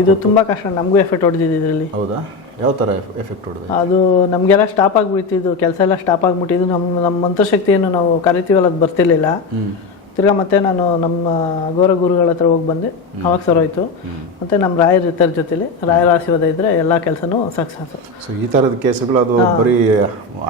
ಇದು ತುಂಬಾ ಕಷ್ಟ ನಮಗೂ ಎಫೆಕ್ಟ್ ಹೊಡೆದಿದ್ದು ಇದರಲ್ಲಿ. ಹೌದಾ? ಯಾವ ತರ ಎಫೆಕ್ಟ್ ಹೊಡೆದ ಅದು ನಮಗೆಲ್ಲ ಸ್ಟಾಪ್ ಆಗಿಬಿಟ್ಟಿದ್ದು ಕೆಲಸ ಎಲ್ಲ ಸ್ಟಾಪ್ ಆಗಿಬಿಟ್ಟಿದ್ದು ನಮ್ಮ ನಮ್ಮ ಮಂತ್ರಶಕ್ತಿಯನ್ನು ನಾವು ಕರಿತೀವಲ್ಲ ಅದು ಬರ್ತಿರ್ಲಿಲ್ಲ. ತಿರ್ಗಾ ಮತ್ತೆ ನಾನು ನಮ್ಮ ಗೌರ ಗುರುಗಳ ಹತ್ರ ಹೋಗಿ ಬಂದೆ. ಅವಾಗ ಸರೋಯ್ತು ಮತ್ತೆ ನಮ್ಮ ರಾಯರ ಇತರ ಜೊತೆಲಿ ರಾಯರ ಆಶೀರ್ವಾದ ಇದ್ರೆ ಎಲ್ಲಾ ಕೆಲಸನೂ ಸಕ್ಸಸ್ ಸೊ ಈ ತರದ ಕೇಸುಗಳು ಅದು ಬರೀ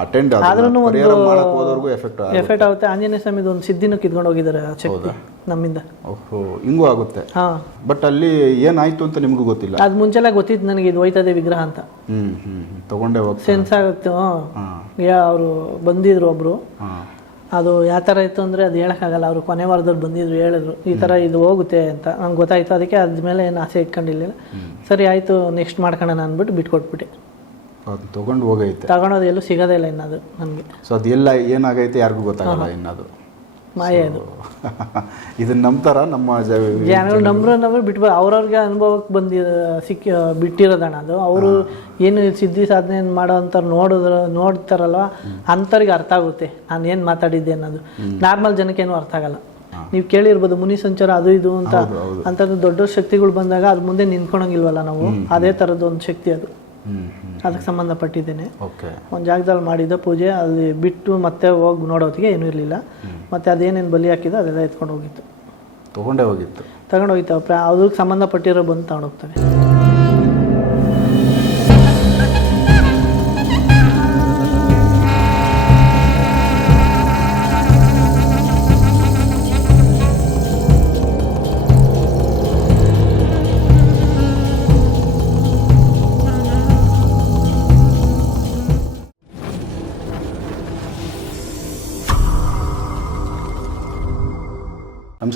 ಅಟೆಂಡ್ ಆದ್ರೂ ಒಂದು ಎಫೆಕ್ಟ್ ಎಫೆಕ್ಟ್ ಆಗುತ್ತೆ. ಆಂಜನೇಯ ಸ್ವಾಮಿ ಒಂದು ಸಿದ್ಧಿನೂ ಕಿತ್ಕೊಂಡು ಹೋಗಿದ್ದಾರೆ ಶಕ್ತಿ ನಮ್ಮಿಂದ. ಓಹೋ ಹಿಂಗೂ ಆಗುತ್ತೆ. ಹಾ. ಬಟ್ ಅಲ್ಲಿ ಏನಾಯ್ತು ಅಂತ ನಿಮಗೂ ಗೊತ್ತಿಲ್ಲ? ಅದು ಮುಂಚೆಲ್ಲ ಗೊತ್ತಿತ್ತು ನನಗೆ ಇದು ಹೋಯ್ತದೆ ವಿಗ್ರಹ ಅಂತ. ಹ್ಮ್ ಹ್ಮ್ ತಗೊಂಡೆ ತಗೊಂಡೇ ಸೆನ್ಸ್ ಆಗುತ್ತೆ ಅವರು ಬಂದಿದ್ರು ಒಬ್ರು. ಅದು ಯಾವ ಥರ ಇತ್ತು ಅಂದರೆ ಅದು ಹೇಳೋಕ್ಕಾಗಲ್ಲ. ಅವರು ಕೊನೆ ವಾರದಲ್ಲಿ ಬಂದಿದ್ರು ಹೇಳಿದ್ರು ಈ ಥರ ಇದು ಹೋಗುತ್ತೆ ಅಂತ. ನಂಗೆ ಗೊತ್ತಾಯ್ತು. ಅದಕ್ಕೆ ಅದ್ಮೇಲೆ ಏನು ಆಸೆ ಇಟ್ಕೊಂಡಿರ್ಲಿಲ್ಲ. ಸರಿ ಆಯಿತು ನೆಕ್ಸ್ಟ್ ಮಾಡ್ಕೊಳ್ಳೋಣ ಅಂದ್ಬಿಟ್ಟು ಬಿಟ್ಕೊಟ್ಬಿಟ್ಟೆ. ಅದು ತಗೊಂಡು ಹೋಗೈತೆ. ತಗೊಳೋದು ಎಲ್ಲೂ ಸಿಗೋದೇ ಇಲ್ಲ ಇನ್ನದು ನನಗೆ. ಸೊ ಅದೆಲ್ಲ ಏನಾಗೈತೆ ಯಾರಿಗೂ ಗೊತ್ತಾಗಲ್ಲ ಇನ್ನದು. ಮಾಯೆ ಅದು ಇದನ್ನ ನಂಬ್ತಾರ ನಮ್ಮ ಜನಗಳು ನಂಬ್ರ ನಂಬ್ರ ಬಿಟ್ಬ ಅವ್ರವ್ರಿಗೆ ಅನುಭವಕ್ಕೆ ಬಂದಿ ಸಿಕ್ಕ ಬಿಟ್ಟಿರೋದಣ ಅದು. ಅವರು ಏನು ಸಿದ್ಧಿ ಸಾಧನೆ ಮಾಡೋ ಅಂಥವ್ರು ನೋಡಿದ್ರ ನೋಡ್ತಾರಲ್ವ ಅಂಥವ್ರಿಗೆ ಅರ್ಥ ಆಗುತ್ತೆ. ನಾನು ಏನು ಮಾತಾಡಿದ್ದೆ ಅನ್ನೋದು. ನಾರ್ಮಲ್ ಜನಕ್ಕೇನು ಅರ್ಥ ಆಗಲ್ಲ. ನೀವು ಕೇಳಿರ್ಬೋದು ಮುನಿ ಸಂಚಾರ ಅದು ಇದು ಅಂತ. ಅಂಥದ್ದು ದೊಡ್ಡ ಶಕ್ತಿಗಳು ಬಂದಾಗ ಅದು ಮುಂದೆ ನಿಂತ್ಕೊಳಂಗಿಲ್ವಲ್ಲ ನಾವು? ಅದೇ ಥರದ್ದು ಒಂದು ಶಕ್ತಿ ಅದು. ಅದಕ್ಕೆ ಸಂಬಂಧಪಟ್ಟಿದ್ದೇನೆ. ಓಕೆ. ಒಂದು ಜಾಗದಲ್ಲಿ ಮಾಡಿದ ಪೂಜೆ ಅಲ್ಲಿ ಬಿಟ್ಟು ಮತ್ತೆ ಹೋಗಿ ನೋಡೋತ್ತಿಗೆ ಏನೂ ಇರಲಿಲ್ಲ. ಮತ್ತೆ ಅದೇನೇನು ಬಲಿ ಹಾಕಿದೋ ಅದೆಲ್ಲ ಎತ್ಕೊಂಡು ಹೋಗಿತ್ತು. ತಗೊಂಡೇ ಹೋಗಿತ್ತು. ತಗೊಂಡು ಹೋಗಿತ್ತು ಪ್ರಾ ಅದಕ್ಕೆ ಸಂಬಂಧಪಟ್ಟಿರೋ ಬಂದು ತಗೊಂಡು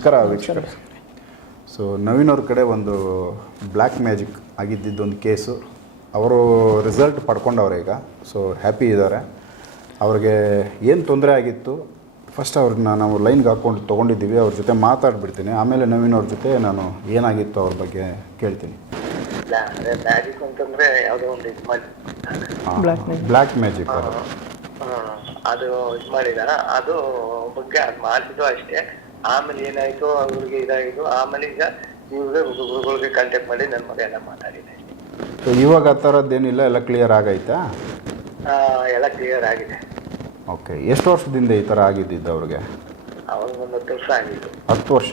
ನಮಸ್ಕಾರ ವೀಕ್ಷಕ ಸೊ ನವೀನ್ ಅವ್ರ ಕಡೆ ಒಂದು ಬ್ಲ್ಯಾಕ್ ಮ್ಯಾಜಿಕ್ ಆಗಿದ್ದಿದ್ದು ಒಂದು ಕೇಸು ಅವರು ರಿಸಲ್ಟ್ ಪಡ್ಕೊಂಡವ್ರೆ ಈಗ. ಸೊ ಹ್ಯಾಪಿ ಇದ್ದಾರೆ ಅವ್ರಿಗೆ ಏನು ತೊಂದರೆ ಆಗಿತ್ತು? ಫಸ್ಟ್ ಅವ್ರನ್ನ ನಾವು ಲೈನ್ಗೆ ಹಾಕ್ಕೊಂಡು ತೊಗೊಂಡಿದ್ದೀವಿ. ಅವ್ರ ಜೊತೆ ಮಾತಾಡ್ಬಿಡ್ತೀನಿ. ಆಮೇಲೆ ನವೀನ್ ಅವ್ರ ಜೊತೆ ನಾನು ಏನಾಗಿತ್ತು ಅವ್ರ ಬಗ್ಗೆ ಕೇಳ್ತೀನಿ. ಇಲ್ಲ ಮ್ಯಾಜಿಕ್ ಅಂತಂದ್ರೆ ಯಾವುದೋ ಒಂದು ಇದು ಮಾಡಿ. ಬ್ಲ್ಯಾಕ್ ಮ್ಯಾಜಿಕ್ ಅದು ಇದು ಮಾಡಿದಾರ. ಅದು ಬಗ್ಗೆ ಅದು ಮಾಡಿದ್ದು ಅಷ್ಟೇ. ಆಮೇಲೆ ಏನಾಯ್ತು? ಅವ್ರಿಗೆ ಇದಾಯ್ತು. ಆಮೇಲೆ ಈಗ ಇವ್ರಿಗೆ ಗುರುಗಳಿಗೆ ಕಾಂಟ್ಯಾಕ್ಟ್ ಮಾಡಿ ನನ್ನ ಮಗ ಎಲ್ಲ ಮಾತಾಡಿದೆ. ಸೊ ಇವಾಗ ಆ ಥರದ್ದೇನಿಲ್ಲ ಎಲ್ಲ ಕ್ಲಿಯರ್ ಆಗೈತಾ? ಆ, ಎಲ್ಲ ಕ್ಲಿಯರ್ ಆಗಿದೆ. ಓಕೆ ಎಷ್ಟು ವರ್ಷದಿಂದ ಈ ಥರ ಆಗಿದ್ದಿದ್ದು ಅವ್ರಿಗೆ? ಅವ್ರಿಗೆ ಒಂದು ಹತ್ತು ವರ್ಷ ಆಗಿತ್ತು ಹತ್ತು ವರ್ಷ.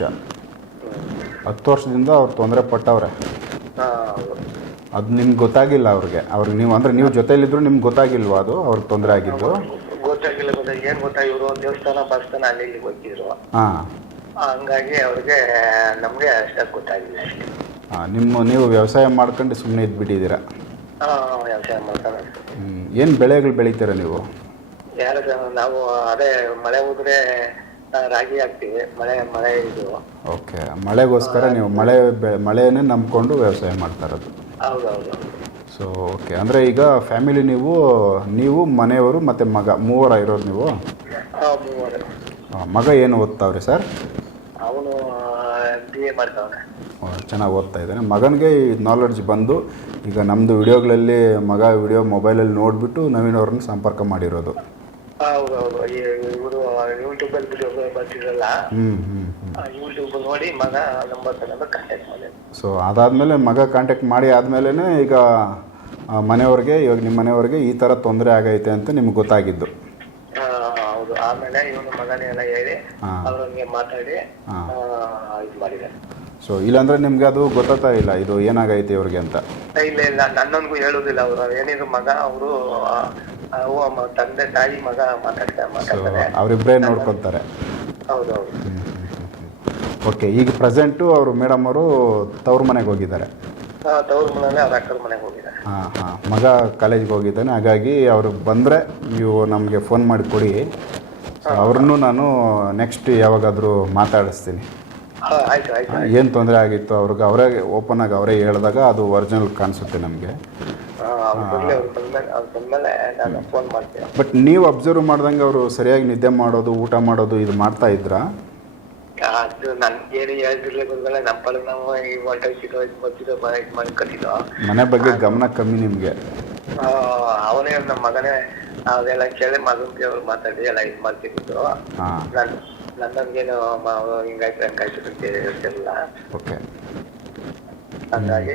ಹತ್ತು ವರ್ಷದಿಂದ ಅವ್ರು ತೊಂದರೆ ಪಟ್ಟವ್ರೆ? ಆ. ಅದು ನಿಮ್ಗೆ ಗೊತ್ತಾಗಿಲ್ಲ ಅವ್ರಿಗೆ? ಅವ್ರಿಗೆ ನೀವು ಅಂದರೆ ನೀವು ಜೊತೆಲಿದ್ರು ನಿಮ್ಗೆ ಗೊತ್ತಾಗಿಲ್ವಾ ಅದು ಅವ್ರಿಗೆ ತೊಂದರೆ ಆಗಿದ್ದು? ಗೊತ್ತಾಗಿಲ್ಲ ಗೊತ್ತಾಗ ಏನ್ ಗೊತ್ತಾ ಇವರು ದೇವಸ್ಥಾನ ಬಸ್ತಾನ ಅಲ್ಲಿ ಇಲ್ಲಿ ಹೋಗಿದ್ರು. ಹಾಂ. ಹಂಗಾಗಿ ಅವ್ರಿಗೆ ನಮಗೆ ಅಷ್ಟಾಗಿ ಗೊತ್ತಾಗಿಲ್ಲ ಅಷ್ಟೇ. ನಿಮ್ಮ ನೀವು ವ್ಯವಸಾಯ ಮಾಡ್ಕೊಂಡು ಸುಮ್ಮನೆ ಇದ್ಬಿಟ್ಟಿದ್ದೀರಾ? ವ್ಯವಸಾಯ ಮಾಡ್ತಾರೆ ಏನು ಬೆಳೆಗಳು ಬೆಳಿತೀರ ನೀವು? ಯಾರ ನಾವು ಅದೇ ಮಳೆ ಹೋದ್ರೆ ರಾಗಿ ಹಾಕ್ತೀವಿ. ಮಳೆ ಮಳೆ ಇದು. ಓಕೆ ಮಳೆಗೋಸ್ಕರ ನೀವು ಮಳೆ ಮಳೆನೇ ನಂಬ್ಕೊಂಡು ವ್ಯವಸಾಯ ಮಾಡ್ತಾ ಇರೋದು. ಹೌದೌದು. ಸೊ ಓಕೆ ಅಂದರೆ ಈಗ ಫ್ಯಾಮಿಲಿ ನೀವು ನೀವು ಮನೆಯವರು ಮತ್ತು ಮಗ ಮೂವರ ಇರೋದು ನೀವು? ಮೂವರು. ಮಗ ಏನು ಓದ್ತಾವ್ರಿ ಸರ್? ಅವನು ಬಿ ಎ ಮಾಡ್ತಾವನೆ. ಚೆನ್ನಾಗಿ ಓದ್ತಾ ಇದ್ದಾನೆ. ಮಗನಿಗೆ ಈ ನಾಲೆಡ್ಜ್ ಬಂದು ಈಗ ನಮ್ಮದು ವಿಡಿಯೋಗಳಲ್ಲಿ ಮಗ ವಿಡಿಯೋ ಮೊಬೈಲಲ್ಲಿ ನೋಡಿಬಿಟ್ಟು ನವೀನ್ ಅವ್ರನ್ನ ಸಂಪರ್ಕ ಮಾಡಿರೋದು. ಹೌದೌದು. ಇವರು ಯೂಟ್ಯೂಬಲ್ಲಿ ವಿಡಿಯೋ ಬರ್ತಿರಲ್ಲ ಹ್ಞೂ ಹ್ಞೂ ಹ್ಞೂ ಯೂಟ್ಯೂಬ್ ನೋಡಿ ಮಗ ನಂಬರ್ ತಗೊಂಡು ಕಾಂಟ್ಯಾಕ್ಟ್ ಮಾಡಿ ಸೊ ಅದಾದಮೇಲೆ ಮಗ ಕಾಂಟ್ಯಾಕ್ಟ್ ಮಾಡಿ ಆದಮೇಲೆ ಈಗ ಮನೆಯವ್ರಿಗೆ ಇವಾಗ ನಿಮ್ಮ ಮನೆಯವ್ರಿಗೆ ಈ ಥರ ತೊಂದರೆ ಆಗೈತೆ ಅಂತ ನಿಮ್ಗೆ ಗೊತ್ತಾಗಿದ್ದು. ಆಮೇಲೆ ಇವನು ಮಗನೇ ಎಲ್ಲ ಹೇಳಿ ಅವರೊಂದಿಗೆ ಮಾತಾಡಿ. ಇದು ಮಾಡಿದ್ದಾರೆ. ಸೊ ಇಲ್ಲಾಂದ್ರೆ ನಿಮ್ಗೆ ಅದು ಗೊತ್ತಾಗ್ತಾ ಇಲ್ಲ ಇದು ಏನಾಗೈತೆ ಇವ್ರಿಗೆ ಅಂತ? ಇಲ್ಲ ಇಲ್ಲ ನನ್ನೊಂದಿಗೂ ಹೇಳುದಿಲ್ಲ ಅವರು. ಏನಿದ್ರು ಮಗ ಅವರು ತಂದೆ ತಾಯಿ ಮಗ ಮಾತಾಡ್ತಾರೆ. ಅವರಿಬ್ಬರೇ ನೋಡ್ಕೊತಾರೆ. ಹೌದೌದು. ಓಕೆ ಈಗ ಪ್ರೆಸೆಂಟು ಅವರು ಮೇಡಮ್ ಅವರು ತವ್ರ ಮನೆಗೆ ಹೋಗಿದ್ದಾರೆ. ತವ್ರ ಮನೆಗೆ ಅವ್ರ ಅಕ್ಕರ ಮನೆಗೆ ಹೋಗಿದ್ದಾರೆ. ಹಾಂ ಹಾಂ. ಮಗ ಕಾಲೇಜ್ಗೆ ಹೋಗಿದ್ದಾನೆ ಹಾಗಾಗಿ ಅವರು ಬಂದರೆ ನೀವು ನಮಗೆ ಫೋನ್ ಮಾಡಿ ಕೊಡಿ. ಅವ್ರನ್ನೂ ನಾನು ನೆಕ್ಸ್ಟ್ ಯಾವಾಗಾದರೂ ಮಾತಾಡಿಸ್ತೀನಿ. ಏನು ತೊಂದರೆ ಆಗಿತ್ತು ಅವ್ರಿಗೆ ಅವರೇ ಓಪನ್ ಆಗಿ ಅವರೇ ಹೇಳಿದಾಗ ಅದು ಒರಿಜಿನಲ್ ಕಾಣಿಸುತ್ತೆ ನಮಗೆ. ಬಟ್ ನೀವು ಅಬ್ಸರ್ವ್ ಮಾಡ್ದಂಗೆ ಅವರು ಸರಿಯಾಗಿ ನಿದ್ದೆ ಮಾಡೋದು ಊಟ ಮಾಡೋದು ಇದು ಮಾಡ್ತಾ ಇದ್ರಾ? ಅದು ನನ್ಗೇನು ನಮ್ಮ ನಾವು ಈ ಹೊಂಟೋಗ್ತಿದ್ದೋ ಇದು ಬರ್ತಿದ್ದೋ ಬ- ಇದು ಮಾಡಿ ಮನೆ ಬಗ್ಗೆ ಗಮನ ಕಮ್ಮಿ ನಿಮಗೆ. ಅವನೇ ನಮ್ಮ ಮಗನೇ. ಅದೆಲ್ಲ ಕೇಳಿ ಮಗನ್ಗೆ ಅವ್ರು ಮಾತಾಡಿ ಎಲ್ಲ ಇದು ಮಾಡ್ತಿದ್ದು ಹಾಂ. ನಾನು ನನ್ನೊಂದೇನು ಹಿಂಗಾಯ್ತು ಹಂಗಾಯ್ತು ಅಂತ ಹೇಳ್ತಿರಲಿಲ್ಲ ಓಕೆ. ಹಂಗಾಗಿ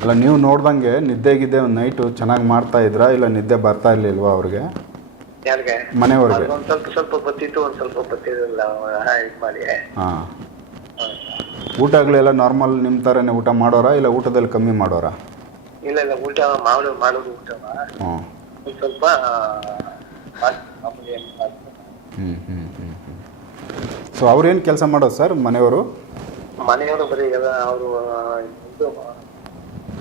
ಅಲ್ಲ ನೀವು ನೋಡ್ದಂಗೆ ನಿದ್ದೆ ಗಿದ್ದೆ ಒಂದು ನೈಟು ಚೆನ್ನಾಗಿ ಮಾಡ್ತಾ ಇದ್ರಾ ಇಲ್ಲ ನಿದ್ದೆ ಬರ್ತಾ ಇರ್ಲಿಲ್ವಾ ಅವ್ರಿಗೆ? ಯಾರಿಗೆ? ಮನೆಯವ್ರಿಗೆ. ಒಂದ್ ಸ್ವಲ್ಪ ಸ್ವಲ್ಪ ಬತ್ತಿತ್ತು ಒಂದ್ ಸ್ವಲ್ಪ ಬತ್ತಿರಲಿಲ್ಲ ಇದು ಮಾಡಿ. ಹಾಂ. ಊಟಗಳೆಲ್ಲ ನಾರ್ಮಲ್ ನಿಮ್ಮ ಥರನೇ ಊಟ ಮಾಡೋರಾ ಇಲ್ಲ ಊಟದಲ್ಲಿ ಕಮ್ಮಿ ಮಾಡೋರಾ? ಇಲ್ಲ ಇಲ್ಲ ಊಟ ಮಾಡೋದು ಮಾಡೋದು ಊಟವ ಹ್ಞೂ ಸ್ವಲ್ಪ. ಹ್ಞೂ ಹ್ಞೂ ಹ್ಞೂ ಸೊ ಅವ್ರೇನು ಕೆಲಸ ಮಾಡೋದು ಸರ್ ಮನೆಯವರು? ಮನೆಯವರು ಬರೀ ಎಲ್ಲ ಅವರು ಇದು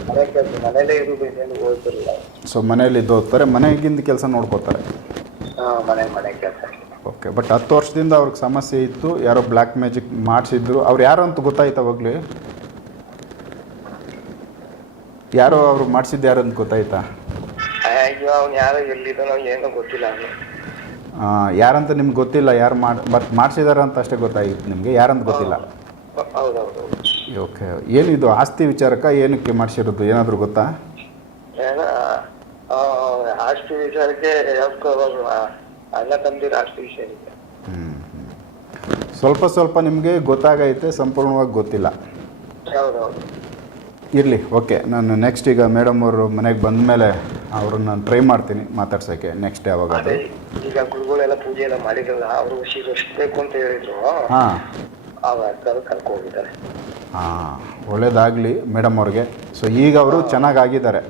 ಮನೆ ಕೆಲಸ ಮನೇಲೇ ಇರುದು ಏನು ಹೋಗ್ತಿರಲಿಲ್ಲ ಸೊ ಮನೆಯಲ್ಲಿ ಇದ್ದು ಓದ್ತಾರೆ ಮನೆಗಿಂದ ಕೆಲಸ ನೋಡ್ಕೋತಾರೆ. ಮನೆ ಮನೆ ಕೆಲಸ. ಓಕೆ ಬಟ್ ಹತ್ತು ವರ್ಷದಿಂದ ಅವ್ರಿಗೆ ಸಮಸ್ಯೆ ಇತ್ತು ಯಾರೋ ಬ್ಲ್ಯಾಕ್ ಮ್ಯಾಜಿಕ್ ಮಾಡಿಸಿದ್ರು. ಅವ್ರು ಯಾರು ಅಂತ ಗೊತ್ತಾಯ್ತು ಅವಾಗಲೇ ಯಾರೋ ಅವ್ರು ಮಾಡಿಸಿದ್ದು ಯಾರು ಅಂತ ಗೊತ್ತಾಯ್ತಾ? ಅಯ್ಯೋ ಅವ್ನು ಯಾರೋ ಎಲ್ಲಿದ್ದಾನೋ ಏನೋ ಗೊತ್ತಿಲ್ಲ ಅವ್ನು. ಯಾರಂತ ನಿಮ್ಗೆ ಗೊತ್ತಿಲ್ಲ ಯಾರು ಮಾಡಿ ಬಟ್ ಮಾಡಿಸಿದಾರ ಅಂತ ಅಷ್ಟೇ ಗೊತ್ತಾಗಿತ್ತು ನಿಮಗೆ ಯಾರಂತ ಗೊತ್ತಿಲ್ಲ? ಹೌದೌದು ಓಕೆ. ಏನಿದು ಆಸ್ತಿ ವಿಚಾರಕ ಏನಕ್ಕೆ ಮಾಡಿಸಿರೋದು ಏನಾದರೂ ಗೊತ್ತಾ? ಏನ ಆ, ಆಸ್ತಿ ವಿಚಾರಕ್ಕೆ ಯಾವ್ದಕ್ಕೋ ಅವ್ರು ಅಣ್ಣ ತಂದಿರ ಆಸ್ತಿ ವಿಷಯ ಇದೆ. ಹ್ಞೂ ಸ್ವಲ್ಪ ಸ್ವಲ್ಪ ನಿಮಗೆ ಗೊತ್ತಾಗೈತೆ ಸಂಪೂರ್ಣವಾಗಿ ಗೊತ್ತಿಲ್ಲ. ಹೌದೌದು ಇರಲಿ ಓಕೆ. ನಾನು ನೆಕ್ಸ್ಟ್ ಈಗ ಮೇಡಮ್ ಅವರು ಮನೆಗೆ ಬಂದ ಮೇಲೆ ಅವ್ರನ್ನ ನಾನು ಟ್ರೈ ಮಾಡ್ತೀನಿ ಮಾತಾಡ್ಸೋಕ್ಕೆ ನೆಕ್ಸ್ಟ್ ಯಾವಾಗ ಅದೇ. ಈಗ ಗುರುಗಳೆಲ್ಲ ಪೂಜೆ ಎಲ್ಲ ಮಾಡಿರಲ್ಲ ಅವರು ಬೇಕು ಅಂತ ಹೇಳಿದ್ರು. ಹಾಂ. ಅವಾಗ ಕರ್ಕೊ ಹೋಗಿದ್ದಾರೆ ಹಾ ಒಳ್ಳೇದಾಗಲಿ ಮೇಡಮ್ ಅವ್ರಿಗೆ. ಸೊ ಈಗ ಅವರು ಚೆನ್ನಾಗಿ ಆಗಿದ್ದಾರೆ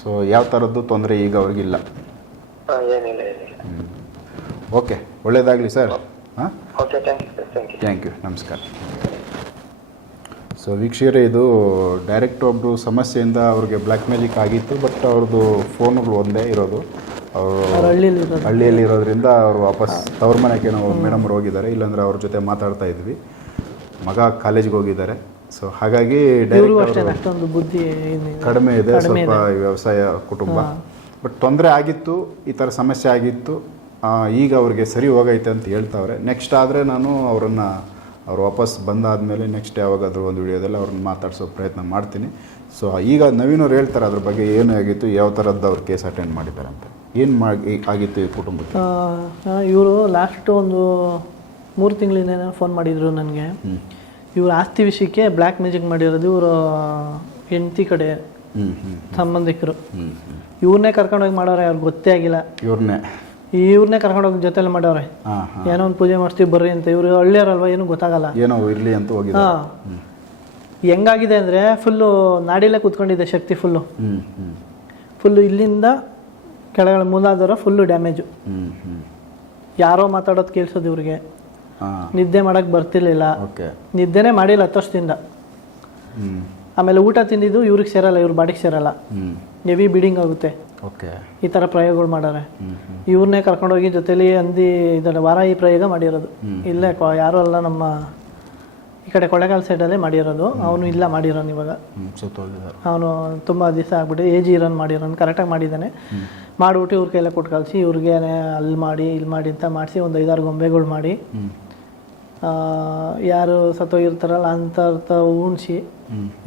ಸೊ ಯಾವ ಥರದ್ದು ತೊಂದರೆ ಈಗ ಅವ್ರಿಗಿಲ್ಲ. ಏನಿಲ್ಲ ಏನಿಲ್ಲ. ಓಕೆ ಒಳ್ಳೇದಾಗಲಿ ಸರ್. ಹಾಂ? Okay thank you thank you ನಮಸ್ಕಾರ. ಸೊ ವೀಕ್ಷಕರೇ ಇದು ಡೈರೆಕ್ಟ್ ಒಬ್ಬರು ಸಮಸ್ಯೆಯಿಂದ ಅವ್ರಿಗೆ ಬ್ಲ್ಯಾಕ್ ಮ್ಯಾಜಿಕ್ ಆಗಿತ್ತು ಬಟ್ ಅವ್ರದ್ದು ಫೋನುಗಳು ಒಂದೇ ಇರೋದು. ಅವ್ರ ಹಳ್ಳಿಯಲ್ಲಿ ಇರೋದ್ರಿಂದ. ಅವರು ವಾಪಸ್ ತವ್ರ ಮನೆಗೆ ನಾವು ಮೇಡಮ್ ಅವ್ರು ಹೋಗಿದ್ದಾರೆ ಇಲ್ಲಾಂದ್ರೆ ಅವ್ರ ಜೊತೆ ಮಾತಾಡ್ತಾ ಇದ್ವಿ. ಮಗ ಕಾಲೇಜ್ಗೆ ಹೋಗಿದ್ದಾರೆ. ಸೊ ಹಾಗಾಗಿ ಡೈರೆಕ್ಟ್ ಬುದ್ಧಿ ಕಡಿಮೆ ಇದೆ ಸ್ವಲ್ಪ ವ್ಯವಸಾಯ ಕುಟುಂಬ. ಬಟ್ ತೊಂದರೆ ಆಗಿತ್ತು ಈ ಥರ ಸಮಸ್ಯೆ ಆಗಿತ್ತು. ಈಗ ಅವ್ರಿಗೆ ಸರಿ ಹೋಗೈತೆ ಅಂತ ಹೇಳ್ತಾವ್ರೆ. ನೆಕ್ಸ್ಟ್ ಆದರೆ ನಾನು ಅವರನ್ನು ಅವ್ರು ವಾಪಸ್ ಬಂದಾದಮೇಲೆ ನೆಕ್ಸ್ಟ್ ಯಾವಾಗಾದರೂ ಒಂದು ವಿಡಿಯೋದಲ್ಲಿ ಅವ್ರನ್ನ ಮಾತಾಡಿಸೋ ಪ್ರಯತ್ನ ಮಾಡ್ತೀನಿ. ಸೊ ಈಗ ನವೀನ್ ಅವ್ರು ಹೇಳ್ತಾರೆ ಅದ್ರ ಬಗ್ಗೆ ಏನು ಆಗಿತ್ತು ಯಾವ ಥರದ್ದು ಅವ್ರು ಕೇಸ್ ಅಟೆಂಡ್ ಮಾಡಿದ್ದಾರೆ ಅಂತ ಏನು ಮಾಡಿ ಆಗಿತ್ತು ಈ ಕುಟುಂಬಕ್ಕೆ? ಇವರು ಲಾಸ್ಟ್ ಒಂದು ಮೂರು ತಿಂಗಳಿಂದ ಫೋನ್ ಮಾಡಿದರು ನನಗೆ. ಇವರು ಆಸ್ತಿ ವಿಷಯಕ್ಕೆ ಬ್ಲ್ಯಾಕ್ ಮ್ಯಾಜಿಕ್ ಮಾಡಿರೋದು ಇವರು ಹೆಂಡತಿ ಕಡೆ ಸಂಬಂಧಿಕರು. ಇವ್ರನ್ನೇ ಕರ್ಕೊಂಡೋಗಿ ಮಾಡೋರೆ ಅವ್ರಿಗೆ ಗೊತ್ತೇ ಆಗಿಲ್ಲ. ಇವ್ರನ್ನೇ ಇವ್ರನ್ನೇ ಕರ್ಕೊಂಡೋಗಿ ಜೊತೆಲಿ ಹಾಂ ಏನೋ ಒಂದು ಪೂಜೆ ಮಾಡ್ತೀವಿ ಬರ್ರಿ ಅಂತ ಇವ್ರು ಹಳ್ಳಿಯವರಲ್ವ ಏನೂ ಗೊತ್ತಾಗಲ್ಲ. ಏನೋ ಇರಲಿ ಅಂತ ಹೋಗಿ ಹೆಂಗಾಗಿದೆ ಅಂದರೆ ಫುಲ್ಲು ನಾಡಿಲೇ ಕೂತ್ಕೊಂಡಿದೆ ಶಕ್ತಿ ಫುಲ್ಲು. ಫುಲ್ಲು ಇಲ್ಲಿಂದ ಕೆಳಗಡೆ ಮೂಲಾದವರ ಫುಲ್ಲು ಡ್ಯಾಮೇಜು. ಯಾರೋ ಮಾತಾಡೋದು ಕೇಳಿಸೋದು ಇವ್ರಿಗೆ. ನಿದ್ದೆ ಮಾಡಕ್ಕೆ ಬರ್ತಿರ್ಲಿಲ್ಲ. ನಿದ್ದೆನೇ ಮಾಡಿಲ್ಲ ಹತ್ತು ವರ್ಷದಿಂದ. ಆಮೇಲೆ ಊಟ ತಿಂದಿದ್ದು ಇವ್ರಿಗೆ ಸೇರಲ್ಲ ಇವ್ರ ಬಾಡಿಗೆ ಸೇರಲ್ಲ. ಹೆವಿ ಬೀಡಿಂಗ್ ಆಗುತ್ತೆ. ಓಕೆ. ಈ ಥರ ಪ್ರಯೋಗಗಳು ಮಾಡಾರೆ. ಇವ್ರನ್ನೇ ಕರ್ಕೊಂಡೋಗಿ ಜೊತೆಲಿ ಅಂದಿ ಇದರ ವಾರಾಯಿ ಪ್ರಯೋಗ ಮಾಡಿರೋದು. ಇಲ್ಲೇ ಯಾರು ಅಲ್ಲ ನಮ್ಮ ಈ ಕಡೆ ಕೊಳ್ಳೇಗಾಲ ಸೈಡಲ್ಲೇ ಮಾಡಿರೋದು. ಅವನು ಇಲ್ಲ ಮಾಡಿರೋನು ಇವಾಗ. ಅವನು ತುಂಬ ದಿವಸ ಆಗ್ಬಿಟ್ಟು ಏಜ್ ಇರೋನು ಮಾಡಿರೋನು ಕರೆಕ್ಟಾಗಿ ಮಾಡಿದ್ದಾನೆ. ಮಾಡಿಬಿಟ್ಟು ಇವ್ರ ಕೈಯಲ್ಲಿ ಕೊಟ್ಟು ಕಳಿಸಿ ಇವ್ರಿಗೆ ಅಲ್ಲಿ ಮಾಡಿ ಇಲ್ಲಿ ಮಾಡಿ ಅಂತ ಮಾಡಿಸಿ ಒಂದು ಐದಾರು ಗೊಂಬೆಗಳು ಮಾಡಿ. ಯಾರು ಸತ್ತೋಗಿರ್ತಾರಲ್ಲ ಅಂತ ಉಣ್ಸಿ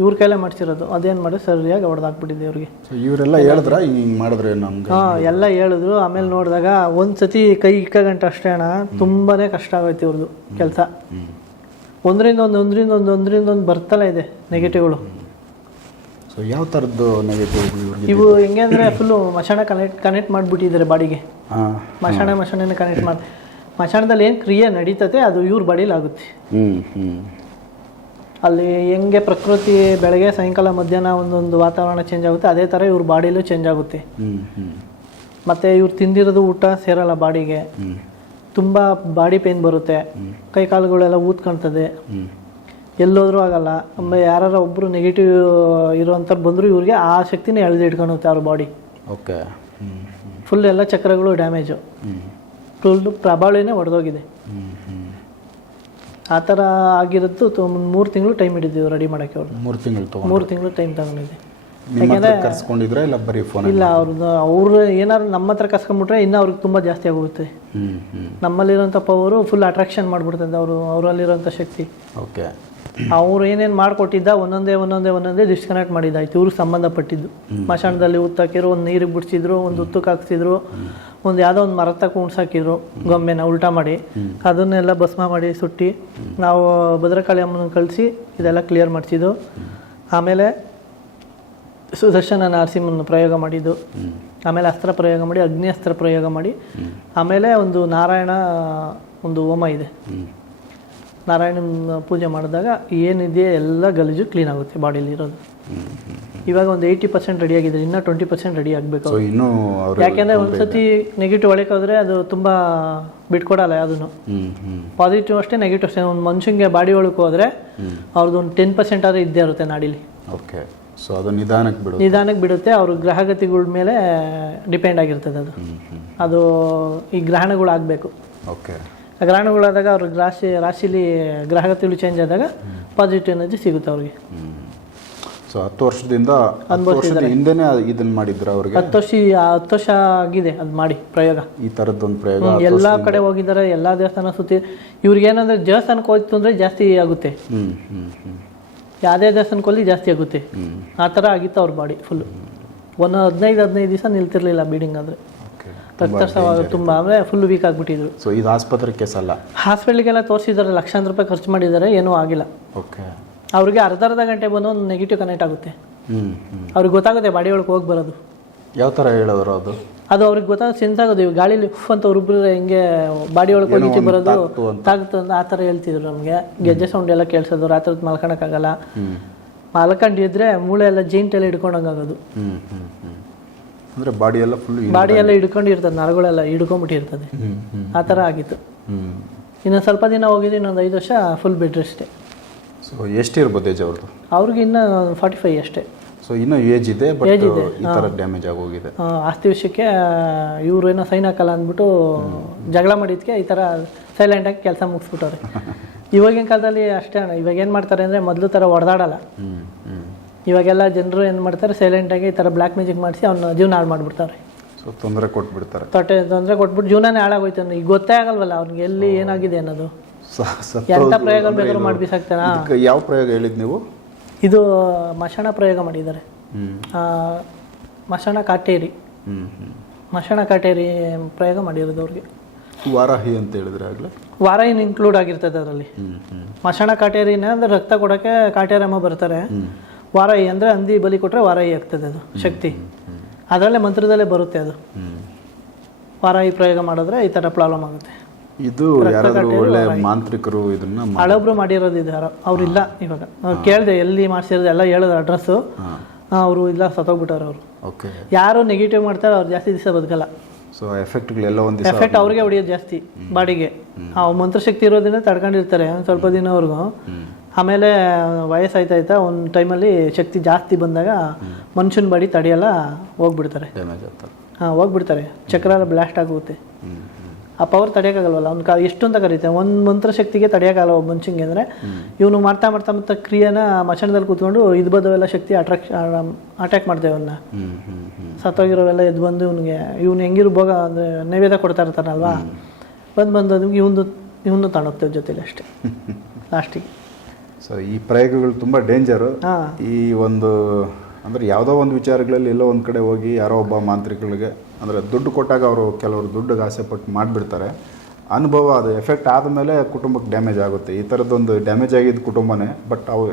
ಇವ್ರ ಕೈಲೇ ಮಾಡಿಸಿರೋದು. ಅದೇನು ಮಾಡಿ ಸರಿಯಾಗಿ ಹೊಡೆದಾಕ್ಬಿಟ್ಟಿದೆ ಇವ್ರಿಗೆ. ಇವರೆಲ್ಲ ಹೇಳಿದ್ರ? ಹಿಂಗೆ ಮಾಡಿದ್ರೆ ನಮ್ಗೆ? ಹಾಂ ಎಲ್ಲ ಹೇಳಿದ್ರು. ಆಮೇಲೆ ನೋಡಿದಾಗ ಒಂದು ಸತಿ ಕೈ ಇಕ್ಕ ಗಂಟೆ ಅಷ್ಟೇ ಅಣ್ಣ. ತುಂಬಾ ಕಷ್ಟ ಆಗೋಯ್ತು ಇವ್ರದ್ದು ಕೆಲಸ. ಒಂದರಿಂದ ಒಂದು ಒಂದರಿಂದ ಒಂದು ಒಂದರಿಂದ ಒಂದು ಬರ್ತಲೇ ಇದೆ ನೆಗೆಟಿವ್ಗಳು. ಸೊ ಯಾವ ಥರದ್ದು ನೆಗೆಟಿವ್ ಇವು ಹೆಂಗೆ ಅಂದರೆ ಫುಲ್ಲು ಮಶಾಣ ಕನೆಕ್ಟ್ ಕನೆಕ್ಟ್ ಮಾಡಿಬಿಟ್ಟಿದ್ದಾರೆ ಬಾಡಿಗೆ. ಮಶಾಣ ಮಶಾಣನ ಕನೆಕ್ಟ್ ಮಾಡಿ ಮಶಾಣದಲ್ಲಿ ಏನು ಕ್ರಿಯೆ ನಡೀತತೆ ಅದು ಇವ್ರ ಬಾಡಿಲಿ ಆಗುತ್ತೆ ಹ್ಞೂ ಹ್ಞೂ ಅಲ್ಲಿ ಹೆಂಗೆ ಪ್ರಕೃತಿ ಬೆಳಗ್ಗೆ ಸಾಯಂಕಾಲ ಮಧ್ಯಾಹ್ನ ಒಂದೊಂದು ವಾತಾವರಣ ಚೇಂಜ್ ಆಗುತ್ತೆ ಅದೇ ಥರ ಇವ್ರ ಬಾಡಿಲೂ ಚೇಂಜ್ ಆಗುತ್ತೆ. ಮತ್ತು ಇವ್ರು ತಿಂದಿರೋದು ಊಟ ಸೇರಲ್ಲ ಬಾಡಿಗೆ. ತುಂಬ ಬಾಡಿ ಪೇನ್ ಬರುತ್ತೆ. ಕೈ ಕಾಲುಗಳೆಲ್ಲ ಊದ್ಕೊಳ್ತದೆ ಎಲ್ಲೋದ್ರೂ ಆಗಲ್ಲ. ಯಾರು ಒಬ್ಬರು ನೆಗೆಟಿವ್ ಇರೋವಂಥವ್ರು ಬಂದರೂ ಇವ್ರಿಗೆ ಆ ಶಕ್ತಿನೇ ಎಳ್ದು ಇಟ್ಕೊಳುತ್ತೆ ಅವ್ರ ಬಾಡಿ. ಓಕೆ ಫುಲ್ ಎಲ್ಲ ಚಕ್ರಗಳು ಡ್ಯಾಮೇಜು ಹ್ಞೂ ಫುಲ್ ಹೊಡೆದೋಗಿದೆ ಒಡೆದೋಗಿದೆ ಆ ಥರ ಆಗಿರೋದು ಮೂರು ತಿಂಗಳು ಟೈಮ್ ಹಿಡಿದೀವಿ ರೆಡಿ ಮಾಡೋಕ್ಕೆ ಅವ್ರು ಮೂರು ತಿಂಗಳು ತೊಗೊಂಡು. ಮೂರು ತಿಂಗಳು ಟೈಮ್ ತಗೊಂಡಿದ್ದೆ ಹತ್ರ ಕರ್ಸ್ಕೊಂಡಿದ್ರೆ ಇಲ್ಲ ಬರೀ ಫೋನ್ ಇಲ್ಲ ಅವ್ರದ್ದು ಅವ್ರು ಏನಾದ್ರು ನಮ್ಮ ಹತ್ರ ಕಸ್ಕೊಂಡ್ಬಿಟ್ರೆ ಇನ್ನೂ ಅವ್ರಿಗೆ ತುಂಬ ಜಾಸ್ತಿ ಆಗೋಗುತ್ತೆ. ನಮ್ಮಲ್ಲಿರೋಂಥ ಪವರು ಫುಲ್ ಅಟ್ರಾಕ್ಷನ್ ಮಾಡಿಬಿಡ್ತದೆ ಅವರು ಅವರಲ್ಲಿರೋಂಥ ಶಕ್ತಿ. ಓಕೆ ಅವ್ರು ಏನೇನು ಮಾಡಿಕೊಟ್ಟಿದ್ದ ಒಂದೊಂದೇ ಒಂದೊಂದೇ ಒಂದೊಂದೇ ಡಿಸ್ಕನೆಕ್ಟ್ ಮಾಡಿದ್ದಾಯ್ತು ಇವ್ರಿಗೆ ಸಂಬಂಧಪಟ್ಟಿದ್ದು. ಮಶಾಣದಲ್ಲಿ ಉತ್ತಾಕಿದ್ರು ಒಂದು ನೀರಿಗೆ ಬಿಡಿಸಿದ್ರು ಒಂದು ಉತ್ತಕ್ಕೆ ಹಾಕ್ಸಿದ್ರು ಒಂದು ಯಾವುದೋ ಒಂದು ಮರ ತಕ್ಕ ಉಣ್ಸಾಕಿದ್ರು ಗೊಂಬೆನ ಉಲ್ಟಾ ಮಾಡಿ. ಅದನ್ನೆಲ್ಲ ಭಸ್ಮ ಮಾಡಿ ಸುಟ್ಟಿ. ನಾವು ಭದ್ರಕಾಳಿ ಅಮ್ಮನ ಕಳಿಸಿ ಇದೆಲ್ಲ ಕ್ಲಿಯರ್ ಮಾಡಿಸಿದ್ದು. ಆಮೇಲೆ ಸುದರ್ಶನ ನರಸಿಂಹನ ಪ್ರಯೋಗ ಮಾಡಿದ್ದು. ಆಮೇಲೆ ಅಸ್ತ್ರ ಪ್ರಯೋಗ ಮಾಡಿ ಅಗ್ನಿ ಅಸ್ತ್ರ ಪ್ರಯೋಗ ಮಾಡಿ. ಆಮೇಲೆ ಒಂದು ನಾರಾಯಣ ಒಂದು ಹೋಮ ಇದೆ. ನಾರಾಯಣನ ಪೂಜೆ ಮಾಡಿದಾಗ ಏನಿದೆ ಎಲ್ಲ ಗಲೀಜು ಕ್ಲೀನ್ ಆಗುತ್ತೆ ಬಾಡಿಲಿ ಇರೋದು. ಇವಾಗ ಒಂದು ಏಯ್ಟಿ ಪರ್ಸೆಂಟ್ ರೆಡಿ ಆಗಿದೆ ಇನ್ನೂ ಟ್ವೆಂಟಿ ಪರ್ಸೆಂಟ್ ರೆಡಿ ಆಗಬೇಕು. ಇನ್ನೂ ಯಾಕೆಂದರೆ ಒಂದು ಸತಿ ನೆಗೆಟಿವ್ ಒಳಗೆ ಹೋದರೆ ಅದು ತುಂಬ ಬಿಟ್ಕೊಡಲ್ಲ ಹ್ಞೂ ಪಾಸಿಟಿವ್ ಅಷ್ಟೇ ನೆಗೆಟಿವ್ ಅಷ್ಟೇ. ಒಂದು ಮನುಷ್ಯನಿಗೆ ಬಾಡಿ ಒಳಕ್ಕೆ ಹೋದರೆ ಅವ್ರದ್ದು ಒಂದು ಟೆನ್ ಪರ್ಸೆಂಟ್ ಆದರೆ ಇದ್ದೇ ಇರುತ್ತೆ ನಾಡಿಲಿ. ಓಕೆ ಸೊ ಅದು ನಿಧಾನಕ್ಕೆ ಬಿಡುತ್ತೆ. ನಿಧಾನಕ್ಕೆ ಬಿಡುತ್ತೆ ಅವ್ರ ಗ್ರಹಗತಿಗಳ ಮೇಲೆ ಡಿಪೆಂಡ್ ಆಗಿರ್ತದೆ ಅದು. ಅದು ಈ ಗ್ರಹಣಗಳು ಆಗಬೇಕು ಓಕೆ ಗ್ರಹಣಗಳಾದಾಗ ಅವ್ರ ರಾಶಿ ರಾಶಿಲಿ ಗ್ರಹಗತಿಗಳು ಚೇಂಜ್ ಆದಾಗ ಪಾಸಿಟಿವ್ ಎನರ್ಜಿ ಸಿಗುತ್ತೆ ಅವ್ರಿಗೆ. ಸೊ ಹತ್ತು ವರ್ಷದಿಂದ ಹತ್ತು ವರ್ಷದ ಹಿಂದೆನೇ ಇದನ್ನ ಮಾಡಿದ್ರು ಅವ್ರಿಗೆ? ಹತ್ತು ವರ್ಷ ಹತ್ತು ವರ್ಷ ಆಗಿದೆ ಅದು ಮಾಡಿ ಪ್ರಯೋಗ. ಈ ಥರದ್ದೊಂದು ಪ್ರಯೋಗ ಎಲ್ಲ ಕಡೆ ಹೋಗಿದ್ದಾರೆ ಎಲ್ಲ ದೇವಸ್ಥಾನ ಸುತ್ತಿ ಇವ್ರಿಗೆ ಏನಂದ್ರೆ ದೇವಸ್ಥಾನಕ್ಕೆ ಹೋಯ್ತು ಅಂದ್ರೆ ಜಾಸ್ತಿ ಆಗುತ್ತೆ. ಯಾವುದೇ ದೇವಸ್ಥಾನಕ್ಕೆ ಹೋಗಿ ಜಾಸ್ತಿ ಆಗುತ್ತೆ. ಆ ತರ ಆಗಿತ್ತು ಅವ್ರ ಬಾಡಿ ಫುಲ್ ಒಂದು ಹದಿನೈದು ಹದಿನೈದು ದಿವಸ ನಿಲ್ತಿರ್ಲಿಲ್ಲ ಬೀಡಿಂಗ್ ಆದರೆ. ರಕ್ತಸ್ರಾವ ತುಂಬ ಅಂದರೆ ಫುಲ್ ವೀಕ್ ಆಗಿಬಿಟ್ಟಿದ್ರು. ಸೊ ಇದು ಆಸ್ಪತ್ರೆ ಕೇಸ್ ಅಲ್ಲ? ಹಾಸ್ಪಿಟ್ಲಿಗೆಲ್ಲ ತೋರಿಸಿದ್ದಾರೆ ಲಕ್ಷಾಂತರ ರೂಪಾಯಿ ಖರ್ಚು ಮಾಡಿದ್ದಾರೆ ಏನೂ ಆಗಿಲ್ಲ. ಓಕೆ ಅವ್ರಿಗೆ ಅರ್ಧ ಅರ್ಧ ಗಂಟೆ ಬಂದು ಒಂದು ನೆಗೆಟಿವ್ ಕನೆಕ್ಟ್ ಆಗುತ್ತೆ. ಅವ್ರಿಗೆ ಗೊತ್ತಾಗುತ್ತೆ ಬಾಡಿ ಒಳಗೆ ಹೋಗಿ ಬರೋದು. ಯಾವ ಥರ ಹೇಳಿದ್ರು ಅದು? ಅದು ಅವ್ರಿಗೆ ಗೊತ್ತಾಗ ಸೆನ್ಸ್ ಆಗೋದು ಇವಾಗ ಗಾಳಿಲಿ ಉಫ್ ಅಂತ ಒಬ್ಬರು ಹಿಂಗೆ ಬಾಡಿ ಒಳಗೆ ಹೋಗಿ ಬರೋದು. ತಾಗುತ್ತೆ ಆ ಥರ ಹೇಳ್ತಿದ್ರು ನಮಗೆ. ಗೆಜ್ಜೆ ಸೌಂಡ್ ಎಲ್ಲ ಕೇಳಿಸೋದು ರಾತ್ರಿ ಹೊತ್ತು ಮಲ್ಕೊಳಕ್ಕಾಗಲ್ಲ ಮಲ್ಕೊಂಡಿದ್ರೆ ಮೂಳೆ ಎಲ್ಲ ಜೈಂಟ್ ಎಲ್ಲ ಹಿಡ್ಕೊಂಡಂಗಾಗೋದು. ಅಂದರೆ ಬಾಡಿ ಎಲ್ಲ ಫುಲ್ ಬಾಡಿ ಎಲ್ಲ ಹಿಡ್ಕೊಂಡಿರ್ತದೆ ನರಗಳೆಲ್ಲ ಹಿಡ್ಕೊಂಬಿಟ್ಟಿರ್ತದೆ ಆ ಥರ ಆಗಿತ್ತು. ಹ್ಞೂ ಇನ್ನೊಂದು ಸ್ವಲ್ಪ ದಿನ ಹೋಗಿದ್ದು ಇನ್ನೊಂದು ಐದು ವರ್ಷ ಫುಲ್ ಬೆಡ್ ರೆಸ್ಟೇ ಸೊ ಎಷ್ಟಿರ್ಬೋದು ಏಜ್ ಅವ್ರದ್ದು ಅವ್ರಿಗೆ ಇನ್ನೂ ಫಾರ್ಟಿ ಫೈವ್ ಅಷ್ಟೇ ಸೊ ಇನ್ನೂ ಏಜ್ ಇದೆ ಬಟ್ ಈ ಥರ ಡ್ಯಾಮೇಜ್ ಆಗೋಗಿದೆ. ಆಸ್ತಿ ವಿಷಯಕ್ಕೆ ಇವರು ಏನೋ ಸೈನ್ ಹಾಕಲ್ಲ ಅಂದ್ಬಿಟ್ಟು ಜಗಳ ಮಾಡಿದ್ಕೆ ಈ ಥರ ಸೈಲೆಂಟಾಗಿ ಕೆಲಸ ಮುಗಿಸ್ಬಿಟ್ಟವ್ರೆ. ಇವಾಗಿನ ಕಾಲದಲ್ಲಿ ಅಷ್ಟೇ ಅಣ್ಣ ಇವಾಗ ಏನು ಮಾಡ್ತಾರೆ ಅಂದರೆ ಮೊದಲು ಥರ ಹೊಡೆದಾಡಲ್ಲ ಇವಾಗೆಲ್ಲ ಜನರು ಏನು ಮಾಡ್ತಾರೆ ಸೈಲೆಂಟಾಗಿ ಈ ಥರ ಬ್ಲ್ಯಾಕ್ ಮ್ಯಾಜಿಕ್ ಮಾಡಿಸಿ ಅವ್ನ ಜೀವನ ಹಾಳು ಮಾಡಿಬಿಡ್ತಾರೆ. ಸೊ ತೊಂದರೆ ಕೊಟ್ಬಿಡ್ತಾರೆ. ತೊಟ್ಟೆ ತೊಂದರೆ ಕೊಟ್ಬಿಟ್ಟು ಜೀವನನೇ ಹಾಳಾಗೋಯ್ತು ಈಗ ಗೊತ್ತೇ ಆಗಲ್ವಲ್ಲ ಅವ್ನಿಗೆ ಎಲ್ಲಿ ಏನಾಗಿದೆ ಅನ್ನೋದು. ಸ- ಎಂಥ ಪ್ರಯೋಗ ಅಂದ್ರೆ ಬೇಕಾದ್ರೂ ಇದು- ಮಾಡಿ ಬಿಸಾಕ್ತಾನ ಇದಕ್ಕೆ ಯಾವ ಪ್ರಯೋಗ ಹೇಳಿದ್ ನೀವು? ಇದು ಮಶಾಣ ಪ್ರಯೋಗ ಮಾಡಿದ್ದಾರೆ. ಹ್ಮ್. ಆ, ಮಶಾಣ ಕಾಟೇರಿ. ಮಶಾಣ ಕಾಟೇರಿ ಪ್ರಯೋಗ ಮಾಡಿರೋದು ಅವ್ರಿಗೆ. ವಾರಾಹಿ ಅಂತ ಹೇಳಿದ್ರೆ ಆಗಲೇ? ವಾರ ಏನು ಇನ್ಕ್ಲೂಡ್ ಆಗಿರ್ತದೆ ಅದರಲ್ಲಿ. ಮಶಾಣ ಕಾಟೇರಿನ ಅಂದ್ರೆ ರಕ್ತ ಕೊಡೋಕೆ ಕಾಟೇರಮ್ಮ ಬರ್ತಾರೆ. ವಾರಾಯಿ ಅಂದರೆ ಹಂದಿ ಬಲಿ ಕೊಟ್ಟರೆ ವಾರಾಯಿ ಆಗ್ತದೆ ಅದು ಶಕ್ತಿ. ಅದರಲ್ಲೇ ಮಂತ್ರದಲ್ಲೇ ಬರುತ್ತೆ ಅದು. ವಾರಾಯಿ ಪ್ರಯೋಗ ಮಾಡಿದ್ರೆ ಈ ಥರ ಪ್ರಾಬ್ಲಮ್ ಆಗುತ್ತೆ. ಇದು ಒಳ್ಳೆ ಮಾಂತ್ರಿಕರು ಇದನ್ನ ಹಳೊಬ್ರು ಮಾಡಿರೋದು ಇದು ಯಾರೋ ಅವ್ರಿಲ್ಲ ಇವಾಗ. ಕೇಳಿದೆ ಎಲ್ಲಿ ಮಾಡಿಸಿರೋದು ಎಲ್ಲ ಹೇಳೋದು ಅಡ್ರೆಸ್ಸು ಅವರು ಇಲ್ಲ ಸತ್ತೋಗ್ಬಿಟ್ಟವ್ರು ಅವರು. ಓಕೆ. ಯಾರು ನೆಗೆಟಿವ್ ಮಾಡ್ತಾರೆ ಅವ್ರು ಜಾಸ್ತಿ ದಿವಸ ಬದುಕಲ್ಲ. ಸೊ ಎಫೆಕ್ಟ್ಗಳೆಲ್ಲ ಒಂದು ಎಫೆಕ್ಟ್ ಅವ್ರಿಗೆ ಹೊಡಿಯೋದು ಜಾಸ್ತಿ ಬಾಡಿಗೆ. ಆ ಮಂತ್ರಶಕ್ತಿ ಇರೋದನ್ನ ತಡ್ಕೊಂಡಿರ್ತಾರೆ ಒಂದು ಸ್ವಲ್ಪ ದಿನವರೆಗೂ ಆಮೇಲೆ ವಯಸ್ಸಾಯ್ತಾಯ್ತಾ ಒಂದು ಟೈಮಲ್ಲಿ ಶಕ್ತಿ ಜಾಸ್ತಿ ಬಂದಾಗ ಮನುಷ್ಯನ ಬಾಡಿ ತಡೆಯಲ್ಲ ಹೋಗ್ಬಿಡ್ತಾರೆ. ಹಾಂ ಹೋಗ್ಬಿಡ್ತಾರೆ. ಚಕ್ರ ಎಲ್ಲ ಬ್ಲಾಸ್ಟ್ ಆಗುತ್ತೆ ಆ ಪವರ್ ತಡೆಯೋಕ್ಕಾಗಲ್ವಲ್ಲ ಅವ್ನು ಕಾ ಎಷ್ಟು ಅಂತ ಕರೀತೆ? ಒಂದು ಮಂತ್ರಶಕ್ತಿಗೆ ತಡೆಯೋಕ್ಕಾಗಲ್ಲ ಒಬ್ಬ ಮನುಷ್ಯಂಗೆ ಅಂದರೆ ಇವನು ಮಾಡ್ತಾ ಮಾಡ್ತಾ ಮಾಡ್ತಾ ಕ್ರಿಯೆನ ಮಚನದಲ್ಲಿ ಕೂತ್ಕೊಂಡು ಇದು ಬದವೆಲ್ಲ ಶಕ್ತಿ ಅಟ್ರಾಕ್ಷ ಅಟ್ಯಾಕ್ ಮಾಡ್ತೇವೆ ಅವನ್ನ ಸತ್ತೋಗಿರೋವೆಲ್ಲ ಎದ್ದು ಬಂದು ಇವನಿಗೆ ಇವನು ಹೆಂಗಿರು ಭೋಗ ಅಂದರೆ ನೈವೇದ್ಯ ಕೊಡ್ತಾ ಇರ್ತಾನಲ್ವಾ? ಬಂದು ಬಂದು ಇವನು ಇವನು ತಗೊಂಡೋಗ್ತೇವೆ ಜೊತೆಲಿ ಅಷ್ಟೇ. ಲಾಸ್ಟಿಗೆ ಸೊ ಈ ಪ್ರಯೋಗಗಳು ತುಂಬ ಡೇಂಜರು. ಈ ಒಂದು ಅಂದರೆ ಯಾವುದೋ ಒಂದು ವಿಚಾರಗಳಲ್ಲಿ ಎಲ್ಲೋ ಒಂದು ಕಡೆ ಹೋಗಿ ಯಾರೋ ಒಬ್ಬ ಮಾಂತ್ರಿಕಗಳಿಗೆ ಅಂದರೆ ದುಡ್ಡು ಕೊಟ್ಟಾಗ ಅವರು ಕೆಲವರು ದುಡ್ಡಿಗೆ ಆಸೆ ಪಟ್ಟು ಮಾಡಿಬಿಡ್ತಾರೆ. ಅನುಭವ ಅದು ಎಫೆಕ್ಟ್ ಆದಮೇಲೆ ಕುಟುಂಬಕ್ಕೆ ಡ್ಯಾಮೇಜ್ ಆಗುತ್ತೆ. ಈ ಥರದ್ದೊಂದು ಡ್ಯಾಮೇಜ್ ಆಗಿದ್ದ ಕುಟುಂಬನೇ ಬಟ್ ಅವು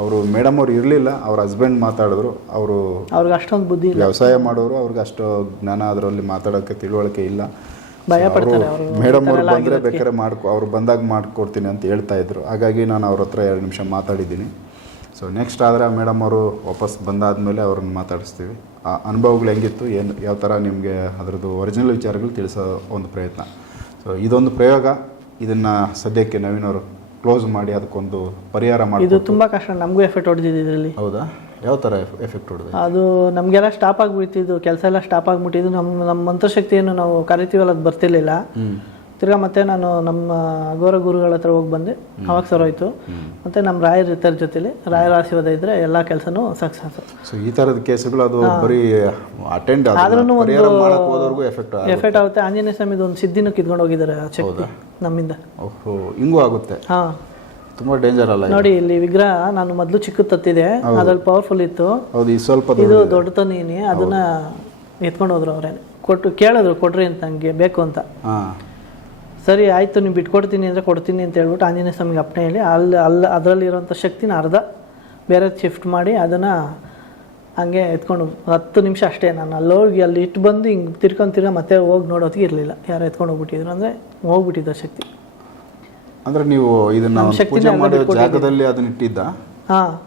ಅವರು ಮೇಡಮ್ ಅವ್ರು ಇರಲಿಲ್ಲ ಅವ್ರ ಹಸ್ಬೆಂಡ್ ಮಾತಾಡಿದ್ರು ಅವರು ಅವ್ರಿಗೆ ಅಷ್ಟೊಂದು ಬುದ್ಧಿ ವ್ಯವಸಾಯ ಮಾಡೋರು ಅವ್ರಿಗೆ ಅಷ್ಟು ಜ್ಞಾನ ಅದರಲ್ಲಿ ಮಾತಾಡೋಕ್ಕೆ ತಿಳುವಳಿಕೆ ಇಲ್ಲ. ಭಯ ಪಡ್ತಾರೆ ಅವರು. ಮೇಡಮ್ ಅವ್ರು ಬಂದ್ರೆ ಬೇಕಾದ್ರೆ ಮಾಡ್ಕೊ ಅವ್ರು ಬಂದಾಗ ಮಾಡ್ಕೊಡ್ತೀನಿ ಅಂತ ಹೇಳ್ತಾ ಇದ್ರು. ಹಾಗಾಗಿ ನಾನು ಅವ್ರ ಹತ್ರ ಎರಡು ನಿಮಿಷ ಮಾತಾಡಿದ್ದೀನಿ. ಸೊ ನೆಕ್ಸ್ಟ್ ಆದರೆ ಮೇಡಮ್ ಅವರು ವಾಪಸ್ ಬಂದಾದಮೇಲೆ ಅವ್ರನ್ನ ಮಾತಾಡಿಸ್ತೀವಿ. ಆ ಅನುಭವಗಳು ಹೆಂಗಿತ್ತು ಏನು ಯಾವ ಥರ ನಿಮಗೆ ಅದರದ್ದು ಒರಿಜಿನಲ್ ವಿಚಾರಗಳು ತಿಳಿಸೋ ಒಂದು ಪ್ರಯತ್ನ. ಸೊ ಇದೊಂದು ಪ್ರಯೋಗ. ಇದನ್ನು ಸದ್ಯಕ್ಕೆ ನವೀನ್ ಅವರು ಕ್ಲೋಸ್ ಮಾಡಿ ಅದಕ್ಕೊಂದು ಪರಿಹಾರ ಮಾಡಿ ಇದು ತುಂಬ ಕಷ್ಟ ನಮಗೂ ಎಫೆಕ್ಟ್ ಹೊಡೆದಿದೆ ಇದರಲ್ಲಿ. ಹೌದಾ? ಯಾವ ಥರ ಎಫೆಕ್ಟ್ ಹೊಡೆದೆ ಅದು ನಮಗೆಲ್ಲ ಸ್ಟಾಪ್ ಆಗಿಬಿಡ್ತಿದ್ದು ಕೆಲಸ ಎಲ್ಲ ಸ್ಟಾಪ್ ಆಗಿಬಿಟ್ಟಿದ್ದು. ನಮ್ಮ ನಮ್ಮ ಮಂತ್ರಶಕ್ತಿಯನ್ನು ನಾವು ಕರಿತೀವಲ್ಲ ಅದು ಬರ್ತಿರ್ಲಿಲ್ಲ. ತಿರ್ಗಾ ಮತ್ತೆ ನಾನು ನಮ್ಮ ಗೌರವ ಗುರುಗಳ ಹತ್ರ ಹೋಗಿ ಬಂದೆ ಅವಾಗ ಸರೋಯ್ತು ಮತ್ತೆ ನಮ್ಮ ರಾಯರ ಇರ್ತಾರೆ ಜೊತೆಲಿ. ರಾಯರ ಆಶೀರ್ವಾದ ಇದ್ರೆ ಎಲ್ಲ ಕೆಲಸನೂ ಸಕ್ಸಸ್ ಸೊ ಈ ಥರದ ಕೇಸುಗಳು ಅದು ಬರೀ ಅಟೆಂಡ್ ಮಾಡಕ್ಕೆ ಹೋದವ್ರಿಗೂ ಎಫೆಕ್ಟ್ ಎಫೆಕ್ಟ್ ಆಗುತ್ತೆ. ಆಂಜನೇಯ ಸ್ವಾಮಿದು ಒಂದು ಸಿದ್ಧಿನೂ ಕಿತ್ಕೊಂಡು ಹೋಗಿದ್ದಾರೆ ಶಕ್ತಿ ನಮ್ಮಿಂದ. ಓಹೋ ಹಿಂಗೂ ಆಗುತ್ತೆ. ಹಾಂ. ತುಂಬ ಡೇಂಜರ್ ಅಲ್ಲ ನೋಡಿ ಇಲ್ಲಿ ವಿಗ್ರಹ ನಾನು ಮೊದಲು ಚಿಕ್ಕ ತತ್ತಿದೆ. ಅದ್ರಲ್ಲಿ ಪವರ್ಫುಲ್ ಇತ್ತು. ಹೌದು ಈ ಸ್ವಲ್ಪ ಇದು ದೊಡ್ಡ ತನೀನಿ ಅದನ್ನ ಎತ್ಕೊಂಡು ಹೋದ್ರು ಅವ್ರೇನೆ ಕೊಟ್ಟು ಕೇಳಿದ್ರು ಕೊಡ್ರಿ ಅಂತ ನಂಗೆ ಬೇಕು ಅಂತ. ಸರಿ ಆಯಿತು ನೀವು ಬಿಟ್ಕೊಡ್ತೀನಿ ಅಂದರೆ ಕೊಡ್ತೀನಿ ಅಂತ ಹೇಳ್ಬಿಟ್ಟು ಆಂಜನೇಯ ಸ್ವಾಮಿಗೆ ಅಪ್ಪಣೆ ಹೇಳಿ ಅಲ್ಲಿ ಅಲ್ಲಿ ಅದರಲ್ಲಿರೋಂಥ ಶಕ್ತಿನ ಅರ್ಧ ಬೇರೆ ಶಿಫ್ಟ್ ಮಾಡಿ ಅದನ್ನು ಹಂಗೆ ಎತ್ಕೊಂಡು ಹತ್ತು ನಿಮಿಷ ಅಷ್ಟೇ ನಾನು ಅಲ್ಲಿ ಹೋಗಿ ಅಲ್ಲಿ ಇಟ್ಟು ಬಂದು ಹಿಂಗೆ ತಿರ್ಕೊಂಡು ತಿರ್ಗ ಮತ್ತೆ ಹೋಗಿ ನೋಡೋತ್ತಿಗೆ ಇರಲಿಲ್ಲ. ಯಾರು ಎತ್ಕೊಂಡು ಹೋಗ್ಬಿಟ್ಟಿದ್ರು ಅಂದರೆ ಹೋಗ್ಬಿಟ್ಟಿದ್ದ ಶಕ್ತಿ. ಅಂದ್ರೆ ನೀವು ಇದನ್ನ ನಮ್ಮ ಶಕ್ತಿನ ಪೂಜೆ ಮಾಡೋ. ಜಾಗದಲ್ಲಿ ಅದನ್ನ ಇಟ್ಟಿದ್ದ? ಹಾ.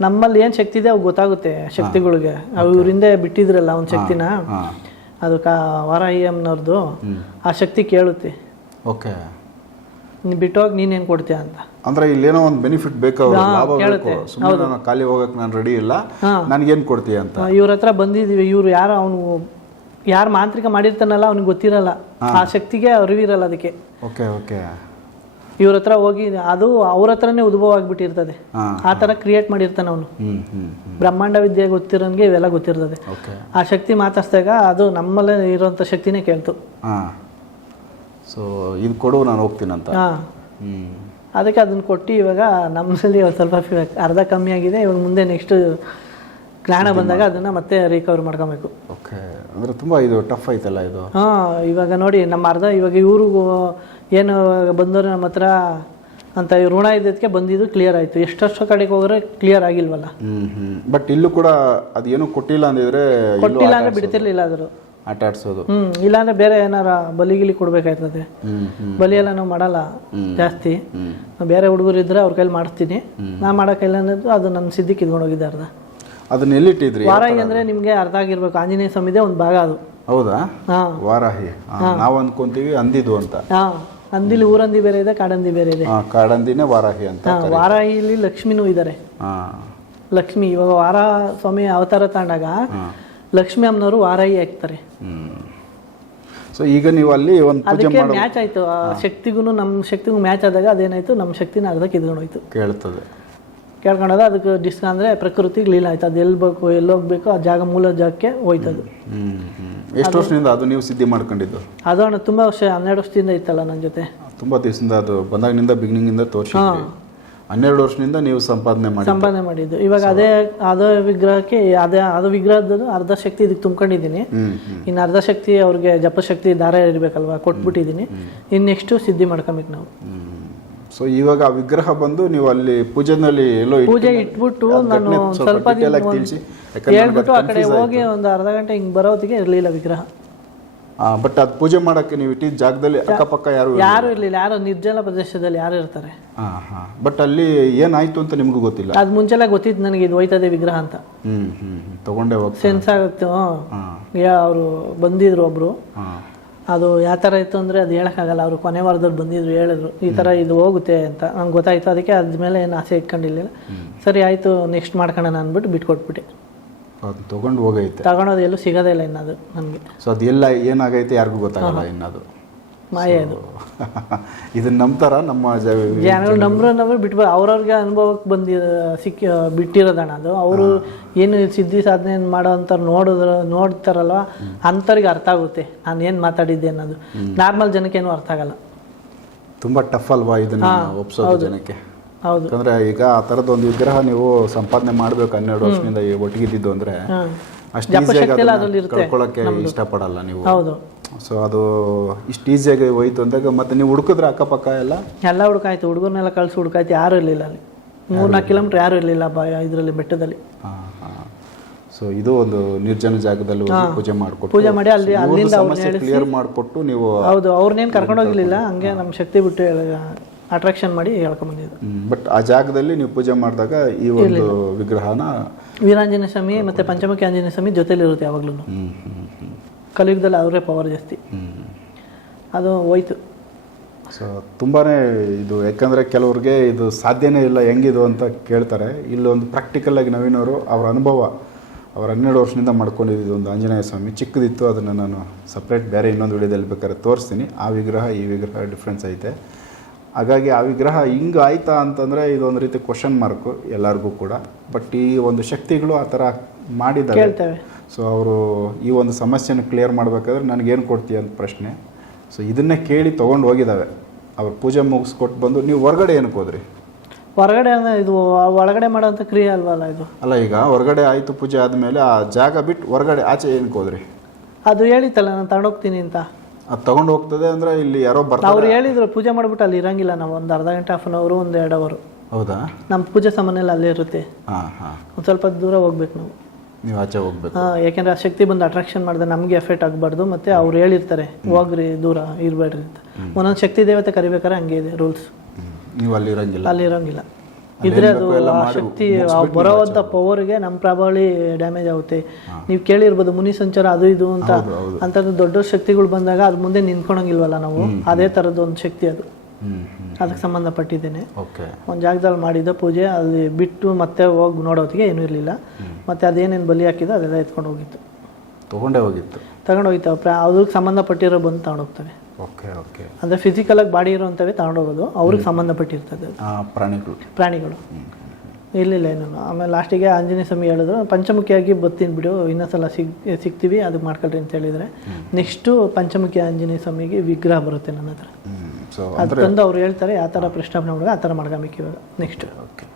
ನಮ್ಮಲ್ಲಿ ಏನು ಶಕ್ತಿ ಇದೆ ಅವು ಗೊತ್ತಾಗುತ್ತೆ ಶಕ್ತಿಗಳಿಗೆ. ಅವು ಇವರಿಂದ ಬಿಟ್ಟಿದ್ರಲ್ಲ ಒಂದು ಶಕ್ತಿನ? ಹಾಂ. ಅದು ಕಾ ವಾರಾಹಿ ಅಮ್ಮನವ್ರದ್ದು ಆ ಶಕ್ತಿ ಕೇಳುತ್ತೆ. ಓಕೆ. ನೀನು ಬಿಟ್ಟೋಗಿ ನೀನೇನು ಕೊಡ್ತೀಯ ಅಂತ. ಅಂದ್ರೆ ಇಲ್ಲೇನೋ ಒಂದು ಬೆನಿಫಿಟ್ ಬೇಕು ಅವ್ರಿಗೆ, ಲಾಭ ಬೇಕು. ಸುಮ್ಮನೆ ನಾನು ಖಾಲಿ ಹೋಗಕ್ ನಾನು ರೆಡಿ ಇಲ್ಲ. ಹಾ. ನನ್ಗೇನ್ ಕೊಡ್ತೀಯ ಅಂತ? ಇವ್ರ ಹತ್ರ ಬಂದಿದ್ದೀವಿ ಇವ್ರು ಯಾರು ಅವನು ಯಾರು ಮಾಂತ್ರಿಕ ಮಾಡಿರ್ತಾನಲ್ಲ ಅವ್ನಿಗೆ ಗೊತ್ತಿರಲ್ಲ. ಆ ಶಕ್ತಿಗೆ ಅರಿವಿರಲ್ಲ ಅದಕ್ಕೆ. Okay okay. ಇವ್ರ ಹತ್ರ ಹೋಗಿ ಅದು ಅವ್ರ ಹತ್ರನೇ ಉದ್ಭವ ಆಗ್ಬಿಟ್ಟಿರ್ತದೆ ಆ ಥರ ಕ್ರಿಯೇಟ್ ಮಾಡಿರ್ತಾನೆ ಅವನು. ಹ್ಮ್ ಹ್ಮ್ ಹ್ಮ್. ಬ್ರಹ್ಮಾಂಡ ವಿದ್ಯೆ ಗೊತ್ತಿರೋನ್ಗೆ ಇವೆಲ್ಲ ಗೊತ್ತಿರ್ತದೆ. ಆ ಶಕ್ತಿ ಮಾತಾಡ್ಸಿದಾಗ ಅದು ನಮ್ಮಲ್ಲೇ ಇರುವಂತ ಶಕ್ತಿನೇ ಕೇಳ್ತು. ಸೊ ಇದು ಕೊಡು ನಾನು ಹೋಗ್ತೀನಂತ ಅದಕ್ಕೆ ಅದನ್ನ ಕೊಟ್ಟು ಇವಾಗ ನಮ್ಮಲ್ಲಿ ಸ್ವಲ್ಪ ಅರ್ಧ ಕಮ್ಮಿ ಆಗಿದೆ ಇವಾಗ ಮುಂದೆ ನೆಕ್ಸ್ಟ್ ಜ್ಞಾನ ಬಂದಾಗ ಅದನ್ನ ಮತ್ತೆ ರಿಕವರ್ ಮಾಡ್ಕೊಬೇಕು. ಓಕೆ ಅಂದ್ರೆ ತುಂಬಾ ಇದು ಟಫ್ ಐತಲ್ಲ ಇದು? ಹಾಂ ಇವಾಗ ನೋಡಿ ನಮ್ಮ ಅರ್ಧ ಇವಾಗ ಇವರು ಏನು ಬಂದವರು ನಮ್ಮ ಹತ್ರ ಅಂತ ಈ ಋಣ ಇದ್ದಕ್ಕೆ ಬಂದಿದ್ದು ಕ್ಲಿಯರ್ ಆಯಿತು. ಎಷ್ಟೆಷ್ಟೋ ಕಡೆಗೆ ಹೋದ್ರೆ ಕ್ಲಿಯರ್ ಆಗಿಲ್ವಲ್ಲ? Hmm hmm. ಬಟ್ ಇಲ್ಲೂ ಕೂಡ ಅದೇನು ಕೊಟ್ಟಿಲ್ಲ ಅಂದಿದ್ರೆ ಕೊಟ್ಟಿಲ್ಲ ಅಂದ್ರೆ ಬಿಡ್ತಿರ್ಲಿಲ್ಲ ಆದ್ರು. ಆಟ ಆಡ್ಸೋದು ಹ್ಞೂ ಇಲ್ಲಾಂದ್ರೆ ಬೇರೆ ಏನಾರ ಬಲಿಗಿಲಿ ಕೊಡ್ಬೇಕಾಯ್ತದೆ. ಬಲಿ ಎಲ್ಲ ನಾವು ಮಾಡಲ್ಲ ಜಾಸ್ತಿ. ಬೇರೆ ಹುಡುಗರು ಇದ್ರೆ ಅವ್ರ ಕೈಲಿ ಮಾಡಿಸ್ತೀನಿ ನಾ ಮಾಡೋಕ್ಕಿಲ್ಲ ಅನ್ನೋದು ಅದು ನನ್ನ ಸಿದ್ಧಿಗೆ ಕಿತ್ಕೊಂಡು ಹೋಗಿದ್ದೆ ಅರ್ಧ. ಅದನ್ನ ಎಲ್ಲಿಟ್ಟಿದ್ರಿ? ವಾರಾಹಿ ಅಂದ್ರೆ ನಿಮಗೆ ಅರ್ಧ ಆಗಿರ್ಬೇಕು. ಆಂಜನೇಯ ಸ್ವಾಮಿದೆ ಒಂದು ಭಾಗ ಅದು. ಹೌದಾ? ವಾರಾಹಿ. ನಾವು ಅಂದ್ಕೊಂತೀವಿ ಅಂದಿದು ಅಂತ. ಹಾಂ. ಅಂದಿಲಿ ಊರಂದಿ ಬೇರೆ ಇದೆ ಕಾಡಂದಿ ಬೇರೆ ಇದೆ. ಕಾಡಂದಿನೇ ವಾರಾಹಿ ಅಂತ ವಾರಾಹಿಯಲ್ಲಿ ವಾರಾಹಿಲಿ ಲಕ್ಷ್ಮಿನೂ ಇದ್ದಾರೆ ಲಕ್ಷ್ಮಿ ಇವಾಗ ವಾರ ಸ್ವಾಮಿ ಅವತಾರ ತಾಂಡಾಗ ಲಕ್ಷ್ಮಿ ಅಮ್ಮನವರು ವಾರಾಹಿ ಹಾಕ್ತಾರೆ ಸೊ ಈಗ ನೀವು ಅಲ್ಲಿ ಒಂದು ಪೂಜೆ ಅದಕ್ಕೆ ಮ್ಯಾಚ್ ಆಯ್ತು. ಆ ಶಕ್ತಿಗೂ ನಮ್ಮ ಶಕ್ತಿಗೂ ಮ್ಯಾಚ್ ಆದಾಗ ಅದೇನಾಯ್ತು? ನಮ್ಮ ಶಕ್ತಿನ ಅರ್ಧಕ್ಕೆ ಇದ್ಕೊಂಡು ಹೋಯ್ತು. ಕೇಳ್ತದೆ. ಕೇಳ್ಕೊಂಡಾಗ ಅದಕ್ಕೆ ಡಿಸ್ಕ ಅಂದರೆ ಪ್ರಕೃತಿ ಲೀಲ ಆಯ್ತು ಅದು ಎಲ್ಲಿ ಬೇಕು ಎಲ್ಲಿ ಹೋಗ್ಬೇಕು ಆ ಜಾಗ ಮೂಲ ಜಾಗಕ್ಕೆ ಹೋಯ್ತದು. ಎಷ್ಟು ವರ್ಷದಿಂದ ಅದು ನೀವು ಸಿದ್ಧಿ ಮಾಡ್ಕೊಂಡಿದ್ದು? ಅದು ಅಣ್ಣ ತುಂಬ ವರ್ಷ ಹನ್ನೆರಡು ವರ್ಷದಿಂದ ಇತ್ತಲ್ಲ ನನ್ನ ಜೊತೆ. ತುಂಬಾ ದಿವಸದಿಂದ ಅದು ಬಂದಾಗಿನಿಂದ ಬಿಗ್ನಿಂಗಿಂದ ತೋರಿಸ ಹನ್ನೆರಡು ವರ್ಷದಿಂದ ನೀವು ಸಂಪಾದನೆ ಮಾಡಿ ಸಂಪಾದನೆ ಮಾಡಿದ್ದು. ಇವಾಗ ಅದೇ ಅದೇ ವಿಗ್ರಹಕ್ಕೆ ಅದೇ ಅದು ವಿಗ್ರಹದ ಅರ್ಧ ಶಕ್ತಿ ಇದಕ್ಕೆ ತುಂಬ್ಕೊಂಡಿದ್ದೀನಿ. ಇನ್ನು ಅರ್ಧ ಶಕ್ತಿ ಅವ್ರಿಗೆ ಜಪಶಕ್ತಿ ದಾರ ಇರಬೇಕಲ್ವಾ ಕೊಟ್ಬಿಟ್ಟಿದ್ದೀನಿ. ಇನ್ನು ನೆಕ್ಸ್ಟು ಸಿದ್ಧಿ ಮಾಡ್ಕೊಬೇಕು ನಾವು. ಸೊ ಇವಾಗ ಆ ವಿಗ್ರಹ ಬಂದು ನೀವು ಅಲ್ಲಿ ಪೂಜೆನಲ್ಲಿ ಎಲ್ಲೋ ಪೂಜೆ ಇಟ್ಬಿಟ್ಟು ನಾನು ಸ್ವಲ್ಪ ತಿಳಿಸಿ. ಹೇಳ್ಬಿಟ್ಟು ಆ ಕಡೆ ಹೋಗಿ ಒಂದು ಅರ್ಧ ಗಂಟೆ ಹಿಂಗೆ ಬರೋತ್ತಿಗೆ ಇರಲಿಲ್ಲ ವಿಗ್ರಹ. ಬಟ್ ಅದು ಪೂಜೆ ಮಾಡಕ್ಕೆ ನೀವು ಇಟ್ಟಿದ್ದ ಜಾಗದಲ್ಲಿ ಅಕ್ಕಪಕ್ಕ ಯಾರು ಯಾರು ಇರಲಿಲ್ಲ. ಯಾರು ನಿರ್ಜಲ ಪ್ರದೇಶದಲ್ಲಿ ಯಾರು ಇರ್ತಾರೆ? ಬಟ್ ಅಲ್ಲಿ ಏನಾಯ್ತು ಅಂತ ನಿಮಗೂ ಗೊತ್ತಿಲ್ಲ? ಅದು ಮುಂಚೆಲ್ಲ ಗೊತ್ತಿತ್ತು ನನಗೆ ಇದು ಹೋಯ್ತದೆ ವಿಗ್ರಹ ಅಂತ. ಹ್ಮ್ ಹ್ಮ್. ತಗೊಂಡೆ ತಗೊಂಡೇ ಸೆನ್ಸ್ ಆಗುತ್ತೆ ಅವರು ಬಂದಿದ್ರು ಒಬ್ರು. ಅದು ಯಾವ ಥರ ಇತ್ತು ಅಂದರೆ ಅದು ಹೇಳೋಕ್ಕಾಗಲ್ಲ. ಅವರು ಕೊನೆ ವಾರದಲ್ಲಿ ಬಂದಿದ್ರು ಹೇಳಿದ್ರು ಈ ಥರ ಇದು ಹೋಗುತ್ತೆ ಅಂತ. ನಂಗೆ ಗೊತ್ತಾಯ್ತು. ಅದಕ್ಕೆ ಅದ್ರ ಮೇಲೆ ಏನು ಆಸೆ ಇಟ್ಕೊಂಡಿರಲಿಲ್ಲ. ಸರಿ ಆಯಿತು ನೆಕ್ಸ್ಟ್ ಮಾಡ್ಕೊಳ್ಳೋಣ ಅಂದ್ಬಿಟ್ಟು ಬಿಟ್ಕೊಟ್ಬಿಟ್ಟೆ. ಅದು ತಗೊಂಡು ಹೋಗೈತೆ. ತಗೊಳೋದು ಎಲ್ಲೂ ಸಿಗೋದೇ ಇಲ್ಲ ಇನ್ನದು ನನಗೆ. ಸೊ ಅದು ಎಲ್ಲ ಏನಾಗೈತೆ ಯಾರಿಗೂ ಗೊತ್ತಾಗಲ್ಲ ಇನ್ನದು. ಮಾಯೆ ಅದು. ಇದನ್ನ ನಂಬ್ತಾರ ನಮ್ಮ ಜನಗಳು ನಂಬ್ರ ನಂಬ್ರ ಬಿಟ್ಬ ಅವ್ರವ್ರಿಗೆ ಅನುಭವಕ್ಕೆ ಬಂದಿ ಸಿಕ್ಕಿ ಬಿಟ್ಟಿರೋದಣ ಅದು. ಅವರು ಏನು ಸಿದ್ಧಿ ಸಾಧನೆ ಮಾಡೋ ಅಂತ ನೋಡಿದ್ರ ನೋಡ್ತಾರಲ್ವ? ಅಂಥವ್ರಿಗೆ ಅರ್ಥ ಆಗುತ್ತೆ. ನಾನು ಏನು ಮಾತಾಡಿದ್ದೆ ಅನ್ನೋದು. ನಾರ್ಮಲ್ ಜನಕ್ಕೇನು ಅರ್ಥ ಆಗಲ್ಲ. ತುಂಬಾ ಟಫ್ ಅಲ್ವಾ ಇದನ್ನ ಒಪ್ಸೋದು ಜನಕ್ಕೆ? ಹೌದು. ಅಂದ್ರೆ ಈಗ ಆ ಥರದ್ದು ಒಂದು ವಿಗ್ರಹ ನೀವು ಸಂಪಾದನೆ ಮಾಡ್ಬೇಕು ಹನ್ನೆರಡು ವರ್ಷದಿಂದ ಈ ಇದ್ದಿದ್ದು ಅಂದ್ರೆ ಅಷ್ಟು ಈಸಿಯಾಗಿ ಜಪಶಕ್ತಿ ಎಲ್ಲ ಅದನ್ನ ಅದ್ರಲ್ಲಿ ಇರುತ್ತೆ. ಕಳ್ಕೊಳ್ಳೋಕೆ ಇಷ್ಟಪಡಲ್ಲ ನೀವು. ಹೌದು. ಸೊ ಅದು ಇಷ್ಟು ಈಸಿಯಾಗಿ ಹೋಯ್ತು ಅಂದಾಗ ಮತ್ತೆ ನೀವು ಹುಡುಕಿದ್ರೆ ಅಕ್ಕಪಕ್ಕ ಎಲ್ಲ? ಎಲ್ಲ ಹುಡುಕಾಯ್ತು. ಹುಡುಗರ್ನೆಲ್ಲ ಕಳ್ಸಿ ಹುಡುಕಾಯ್ತು. ಯಾರು ಇರಲಿಲ್ಲ ಅಲ್ಲಿ. ಮೂರ್ನಾಲ್ಕು ಕಿಲೋಮೀಟರ್ ಯಾರು ಇರಲಿಲ್ಲ ಬ ಇದರಲ್ಲಿ ಬೆಟ್ಟದಲ್ಲಿ. ಸೊ ಇದು ಒಂದು ನಿರ್ಜನ ಜಾಗದಲ್ಲಿ ಪೂಜೆ ಮಾಡಿಕೊಟ್ಟು ಪೂಜೆ ಮಾಡಿ ಅಲ್ಲಿ ಅಲ್ಲಿಂದ ಸಮಸ್ಯೆ ಕ್ಲಿಯರ್ ಮಾಡಿಕೊಟ್ಟು ನೀವು ಹೌದು ಅವ್ರನ್ನೇನು ಕರ್ಕೊಂಡೋಗಿರ್ಲಿಲ್ಲ ಹಂಗೆ ನಮ್ಮ ಶಕ್ತಿ ಬಿಟ್ಟು ಅಟ್ರಾಕ್ಷನ್ ಮಾಡಿ ಹೇಳ್ಕೊಂಡ್ಬಂದಿದ್ದು ಬಟ್ ಆ ಜಾಗದಲ್ಲಿ ನೀವು ಪೂಜೆ ಮಾಡಿದಾಗ ಈ ಒಂದು ವಿಗ್ರಹನ ವೀರಾಂಜನೇಯ ಸ್ವಾಮಿ ಮತ್ತು ಪಂಚಮುಖಿ ಆಂಜನೇಯ ಸ್ವಾಮಿ ಜೊತೆಲಿ ಇರುತ್ತೆ ಯಾವಾಗ್ಲೂ. ಕಲಿಯುಗದಲ್ಲಿ ಅವರೇ ಪವರ್ ಜಾಸ್ತಿ. ಅದು ಹೋಯ್ತು. ಸೊ ತುಂಬಾ ಇದು ಯಾಕಂದರೆ ಕೆಲವ್ರಿಗೆ ಇದು ಸಾಧ್ಯನೇ ಇಲ್ಲ ಹೆಂಗಿದು ಅಂತ ಕೇಳ್ತಾರೆ. ಇಲ್ಲೊಂದು ಪ್ರಾಕ್ಟಿಕಲ್ ಆಗಿ ನವೀನವರು ಅವರ ಅನುಭವ ಅವ್ರ ಹನ್ನೆರಡು ವರ್ಷದಿಂದ ಮಾಡ್ಕೊಂಡಿದ್ದು ಒಂದು ಆಂಜನೇಯ ಸ್ವಾಮಿ. ಚಿಕ್ಕದಿತ್ತು ಅದನ್ನು ನಾನು ಸಪ್ರೇಟ್ ಬೇರೆ ಇನ್ನೊಂದು ವಿಡಿಯೋದಲ್ಲಿ ಬೇಕಾದ್ರೆ ತೋರಿಸ್ತೀನಿ. ಆ ವಿಗ್ರಹ ಈ ವಿಗ್ರಹ ಡಿಫ್ರೆನ್ಸ್ ಐತೆ. ಹಾಗಾಗಿ ಆ ವಿಗ್ರಹ ಹಿಂಗೆ ಆಯ್ತಾ ಅಂತಂದರೆ ಇದೊಂದು ರೀತಿ ಕ್ವಶನ್ ಮಾರ್ಕು ಎಲ್ಲರಿಗೂ ಕೂಡ. ಬಟ್ ಈ ಒಂದು ಶಕ್ತಿಗಳು ಆ ಥರ ಮಾಡಿದ್ದಾರೆ. ಸೊ ಅವರು ಈ ಒಂದು ಸಮಸ್ಯೆನ ಕ್ಲಿಯರ್ ಮಾಡಬೇಕಾದ್ರೆ ನನಗೇನು ಕೊಡ್ತೀಯ ಅಂತ ಪ್ರಶ್ನೆ. ಸೊ ಇದನ್ನೇ ಕೇಳಿ ತೊಗೊಂಡು ಹೋಗಿದ್ದಾವೆ ಅವ್ರು ಪೂಜೆ ಮುಗಿಸ್ಕೊಟ್ಟು ಬಂದು ನೀವು ಹೊರಗಡೆ ಏನಕ್ಕೆ ಹೋದ್ರಿ? ಹೊರಗಡೆ ಅಂದ್ರೆ ಇದು ಒಳಗಡೆ ಮಾಡೋಂಥ ಕ್ರಿಯೆ ಅಲ್ವಲ್ಲ ಇದು? ಅಲ್ಲ ಈಗ ಹೊರಗಡೆ ಆಯಿತು ಪೂಜೆ ಆದಮೇಲೆ ಆ ಜಾಗ ಬಿಟ್ಟು ಹೊರಗಡೆ ಆಚೆ ಏನಕ್ಕೆ ಹೋದ್ರಿ? ಅದು ಹೇಳಿತ್ತಲ್ಲ ನಾನು ತಗೊಂಡೋಗ್ತೀನಿ ಅಂತ. ಅದು ತಗೊಂಡು ಹೋಗ್ತದೆ ಅಂದ್ರೆ ಇಲ್ಲಿ ಯಾರೋ ಅವ್ರು ಬರ್ತಾರೆ ಹೇಳಿದ್ರು ಪೂಜೆ ಮಾಡ್ಬಿಟ್ಟು ಅಲ್ಲಿ ಇರಂಗಿಲ್ಲ ನಾವು ಒಂದು ಅರ್ಧ ಗಂಟೆ ಹಾಫ್ ಅನ್ ಅವರು ಒಂದು ಎರಡು ಅವರು ಹೌದಾ? ನಮ್ಮ ಪೂಜೆ ಸಾಮಾನೆಲ್ಲ ಅಲ್ಲೇ ಇರುತ್ತೆ. ಹಾ ಹಾಂ. ಒಂದು ಸ್ವಲ್ಪ ದೂರ ಹೋಗ್ಬೇಕು ನಾವು. ನೀವು ಆಚೆ ಹೋಗ್ಬೇಕು. ಆ, ಯಾಕೆಂದ್ರೆ ಆ ಶಕ್ತಿ ಬಂದು ಅಟ್ರಾಕ್ಷನ್ ಮಾಡಿದ್ರೆ ನಮಗೆ ಎಫೆಕ್ಟ್ ಆಗಬಾರ್ದು ಮತ್ತೆ ಅವ್ರು ಹೇಳಿರ್ತಾರೆ ಹೋಗ್ರಿ ದೂರ ಇರಬೇಡ್ರಿ ಅಂತ. ಒಂದೊಂದು ಶಕ್ತಿ ದೇವತೆ ಕರಿಬೇಕಾದ್ರೆ ಹಂಗೆ ಇದೆ ರೂಲ್ಸ್. ನೀವು ಅಲ್ಲಿ ಇರಂಗಿಲ್ಲ. ಅಲ್ಲಿ ಇರಂಗಿಲ್ಲ. ಇದ್ರೆ ಅದು ಆ ಶಕ್ತಿ ಬರೋವಂಥ ಪವರ್ಗೆ ನಮ್ಮ ಪ್ರಭಾವಳಿ ಡ್ಯಾಮೇಜ್ ಆಗುತ್ತೆ. ನೀವು ಕೇಳಿರ್ಬೋದು ಮುನಿ ಸಂಚಾರ ಅದು ಇದು ಅಂತ. ಅಂತ ದೊಡ್ಡ ಶಕ್ತಿಗಳು ಬಂದಾಗ ಅದು ಮುಂದೆ ನಿಂತ್ಕೊಳಂಗಿಲ್ವಲ್ಲ ನಾವು? ಅದೇ ಥರದ್ದು ಒಂದು ಶಕ್ತಿ ಅದು. ಅದಕ್ಕೆ ಸಂಬಂಧಪಟ್ಟಿದ್ದೇನೆ. ಓಕೆ. ಒಂದು ಜಾಗದಲ್ಲಿ ಮಾಡಿದ ಪೂಜೆ ಅಲ್ಲಿ ಬಿಟ್ಟು ಮತ್ತೆ ಹೋಗಿ ನೋಡೋತ್ತಿಗೆ ಏನೂ ಇರಲಿಲ್ಲ. ಮತ್ತೆ ಅದೇನೇನು ಬಲಿ ಹಾಕಿದೋ ಅದೆಲ್ಲ ಎತ್ಕೊಂಡು ಹೋಗಿತ್ತು. ತಗೊಂಡೇ ಹೋಗಿತ್ತು. ತಗೊಂಡು ಹೋಗಿತ್ತು. ಪ್ರಾ ಅದಕ್ಕೆ ಸಂಬಂಧಪಟ್ಟಿರೋ ಬಂದು ತಗೊಂಡೋಗ್ತಾರೆ ಓಕೆ ಓಕೆ. ಅಂದರೆ ಫಿಸಿಕಲಾಗಿ ಬಾಡಿ ಇರೋಂಥವೇ ತಗೊಂಡೋಗೋದು ಅವ್ರಿಗೆ ಸಂಬಂಧಪಟ್ಟಿರ್ತದೆ ಪ್ರಾಣಿಗಳು. ಪ್ರಾಣಿಗಳು. ಇರಲಿಲ್ಲ ಏನು ಆಮೇಲೆ ಲಾಸ್ಟಿಗೆ ಆಂಜನೇಯ ಸ್ವಾಮಿ ಹೇಳಿದ್ರು ಪಂಚಮುಖಿಯಾಗಿ ಬತ್ತೀನಿ ಬಿಡು ಇನ್ನೊಂದ್ಸಲ ಸಿಗ್ ಸಿಗ್ತೀವಿ ಅದಕ್ಕೆ ಮಾಡ್ಕೊಳ್ರಿ ಅಂತ ಹೇಳಿದರೆ. ನೆಕ್ಸ್ಟು ಪಂಚಮುಖಿ ಆಂಜನೇಯ ಸ್ವಾಮಿಗೆ ವಿಗ್ರಹ ಬರುತ್ತೆ ನನ್ನ ಹತ್ರ. ಸೊ ಅದು ತಂದು ಅವ್ರು ಹೇಳ್ತಾರೆ ಯಾವ ಥರ ಪ್ರಶ್ನೆ ಮಾಡಿದ್ರೆ ಆ ಥರ ಮಾಡ್ಕೊಬೇಕು ಇವಾಗ. Next okay.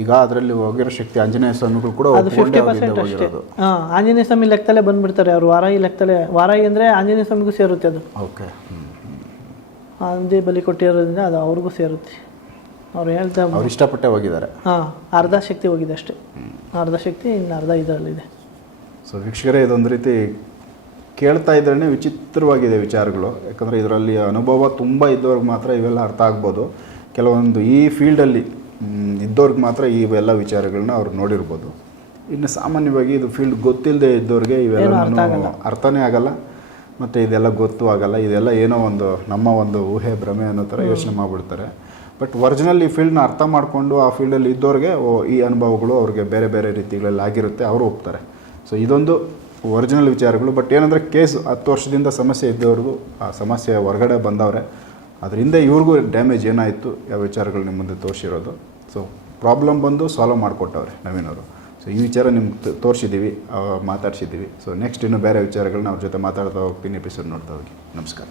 ಈಗ ಅದರಲ್ಲಿ ಹೋಗಿರೋ ಶಕ್ತಿ ಆಂಜನೇಯ ಸ್ವಾಮಿಗಳು ಕೂಡ ಫಿಫ್ಟಿ ಪರ್ಸೆಂಟ್ ಅಷ್ಟೇ. ಹಾಂ ಆಂಜನೇಯ ಸ್ವಾಮಿ ಲೆಕ್ಕದಲ್ಲೇ ಬಂದ್ಬಿಡ್ತಾರೆ ಅವರು. ವಾರಾಯಿ ಲೆಕ್ಕದಲ್ಲೇ ವಾರಾಯಿ ಅಂದರೆ ಆಂಜನೇಯ ಸ್ವಾಮಿಗೂ ಸೇರುತ್ತೆ ಅದು. ಓಕೆ. ಅಂದೇ ಬಲಿ ಕೊಟ್ಟಿರೋದ್ರಿಂದ ಅದು ಅವ್ರಿಗೂ ಸೇರುತ್ತೆ. ಅವ್ರು ಹೇಳ್ತಾ ಅವ್ರು ಇಷ್ಟಪಟ್ಟೆ ಹೋಗಿದ್ದಾರೆ ಹಾಂ ಅರ್ಧ ಶಕ್ತಿ ಹೋಗಿದೆ ಅಷ್ಟೇ. ಅರ್ಧ ಶಕ್ತಿ ಇನ್ನು ಅರ್ಧ ಇದರಲ್ಲಿದೆ. ಸೊ ವೀಕ್ಷಕರೇ ಇದೊಂದು ರೀತಿ ಕೇಳ್ತಾ ಇದ್ರೇ ವಿಚಿತ್ರವಾಗಿದೆ ವಿಚಾರಗಳು. ಯಾಕಂದರೆ ಇದರಲ್ಲಿ ಅನುಭವ ತುಂಬ ಇದ್ದವ್ರಿಗೆ ಮಾತ್ರ ಇವೆಲ್ಲ ಅರ್ಥ ಆಗ್ಬೋದು. ಕೆಲವೊಂದು ಈ ಫೀಲ್ಡಲ್ಲಿ ಇದ್ದವ್ರಿಗೆ ಮಾತ್ರ ಇವೆಲ್ಲ ವಿಚಾರಗಳನ್ನ ಅವ್ರು ನೋಡಿರ್ಬೋದು. ಇನ್ನು ಸಾಮಾನ್ಯವಾಗಿ ಇದು ಫೀಲ್ಡ್ ಗೊತ್ತಿಲ್ಲದೆ ಇದ್ದವ್ರಿಗೆ ಇವೆಲ್ಲ ಅರ್ಥನೇ ಆಗಲ್ಲ. ಮತ್ತು ಇದೆಲ್ಲ ಗೊತ್ತು ಆಗಲ್ಲ. ಇದೆಲ್ಲ ಏನೋ ಒಂದು ನಮ್ಮ ಒಂದು ಊಹೆ ಭ್ರಮೆ ಅನ್ನೋ ಥರ ಯೋಚನೆ ಮಾಡಿಬಿಡ್ತಾರೆ. ಬಟ್ ಒರಿಜಿನಲ್ ಈ ಫೀಲ್ಡ್ನ ಅರ್ಥ ಮಾಡಿಕೊಂಡು ಆ ಫೀಲ್ಡಲ್ಲಿ ಇದ್ದವ್ರಿಗೆ ಓ ಈ ಅನುಭವಗಳು ಅವ್ರಿಗೆ ಬೇರೆ ಬೇರೆ ರೀತಿಗಳಲ್ಲಿ ಆಗಿರುತ್ತೆ ಅವರು ಒಪ್ತಾರೆ. ಸೊ ಇದೊಂದು ಒರಿಜಿನಲ್ ವಿಚಾರಗಳು. ಬಟ್ ಏನಂದರೆ ಕೇಸ್ ಹತ್ತು ವರ್ಷದಿಂದ ಸಮಸ್ಯೆ ಇದ್ದವ್ರಿಗೂ ಆ ಸಮಸ್ಯೆ ಹೊರಗಡೆ ಬಂದವ್ರೆ ಅದರಿಂದ ಇವ್ರಿಗೂ ಡ್ಯಾಮೇಜ್ ಏನಾಯಿತು ಯಾವ ವಿಚಾರಗಳು ನಿಮ್ಮ ಮುಂದೆ ತೋರಿಸಿರೋದು. ಸೊ ಪ್ರಾಬ್ಲಮ್ ಬಂದು ಸಾಲ್ವ್ ಮಾಡಿಕೊಟ್ಟವ್ರೆ ನವೀನವರು. ಸೊ ಈ ವಿಚಾರ ನಿಮ್ಗೆ ತೋರಿಸಿದ್ದೀವಿ ಮಾತಾಡ್ಸಿದ್ದೀವಿ ಸೊ ನೆಕ್ಸ್ಟ್ ಇನ್ನು ಬೇರೆ ವಿಚಾರಗಳನ್ನ ಅವ್ರ ಜೊತೆ ಮಾತಾಡ್ತಾ ಹೋಗ್ತೀನಿ ಎಪಿಸೋಡ್ ನೋಡ್ತಾ ಹೋಗಿ. ನಮಸ್ಕಾರ.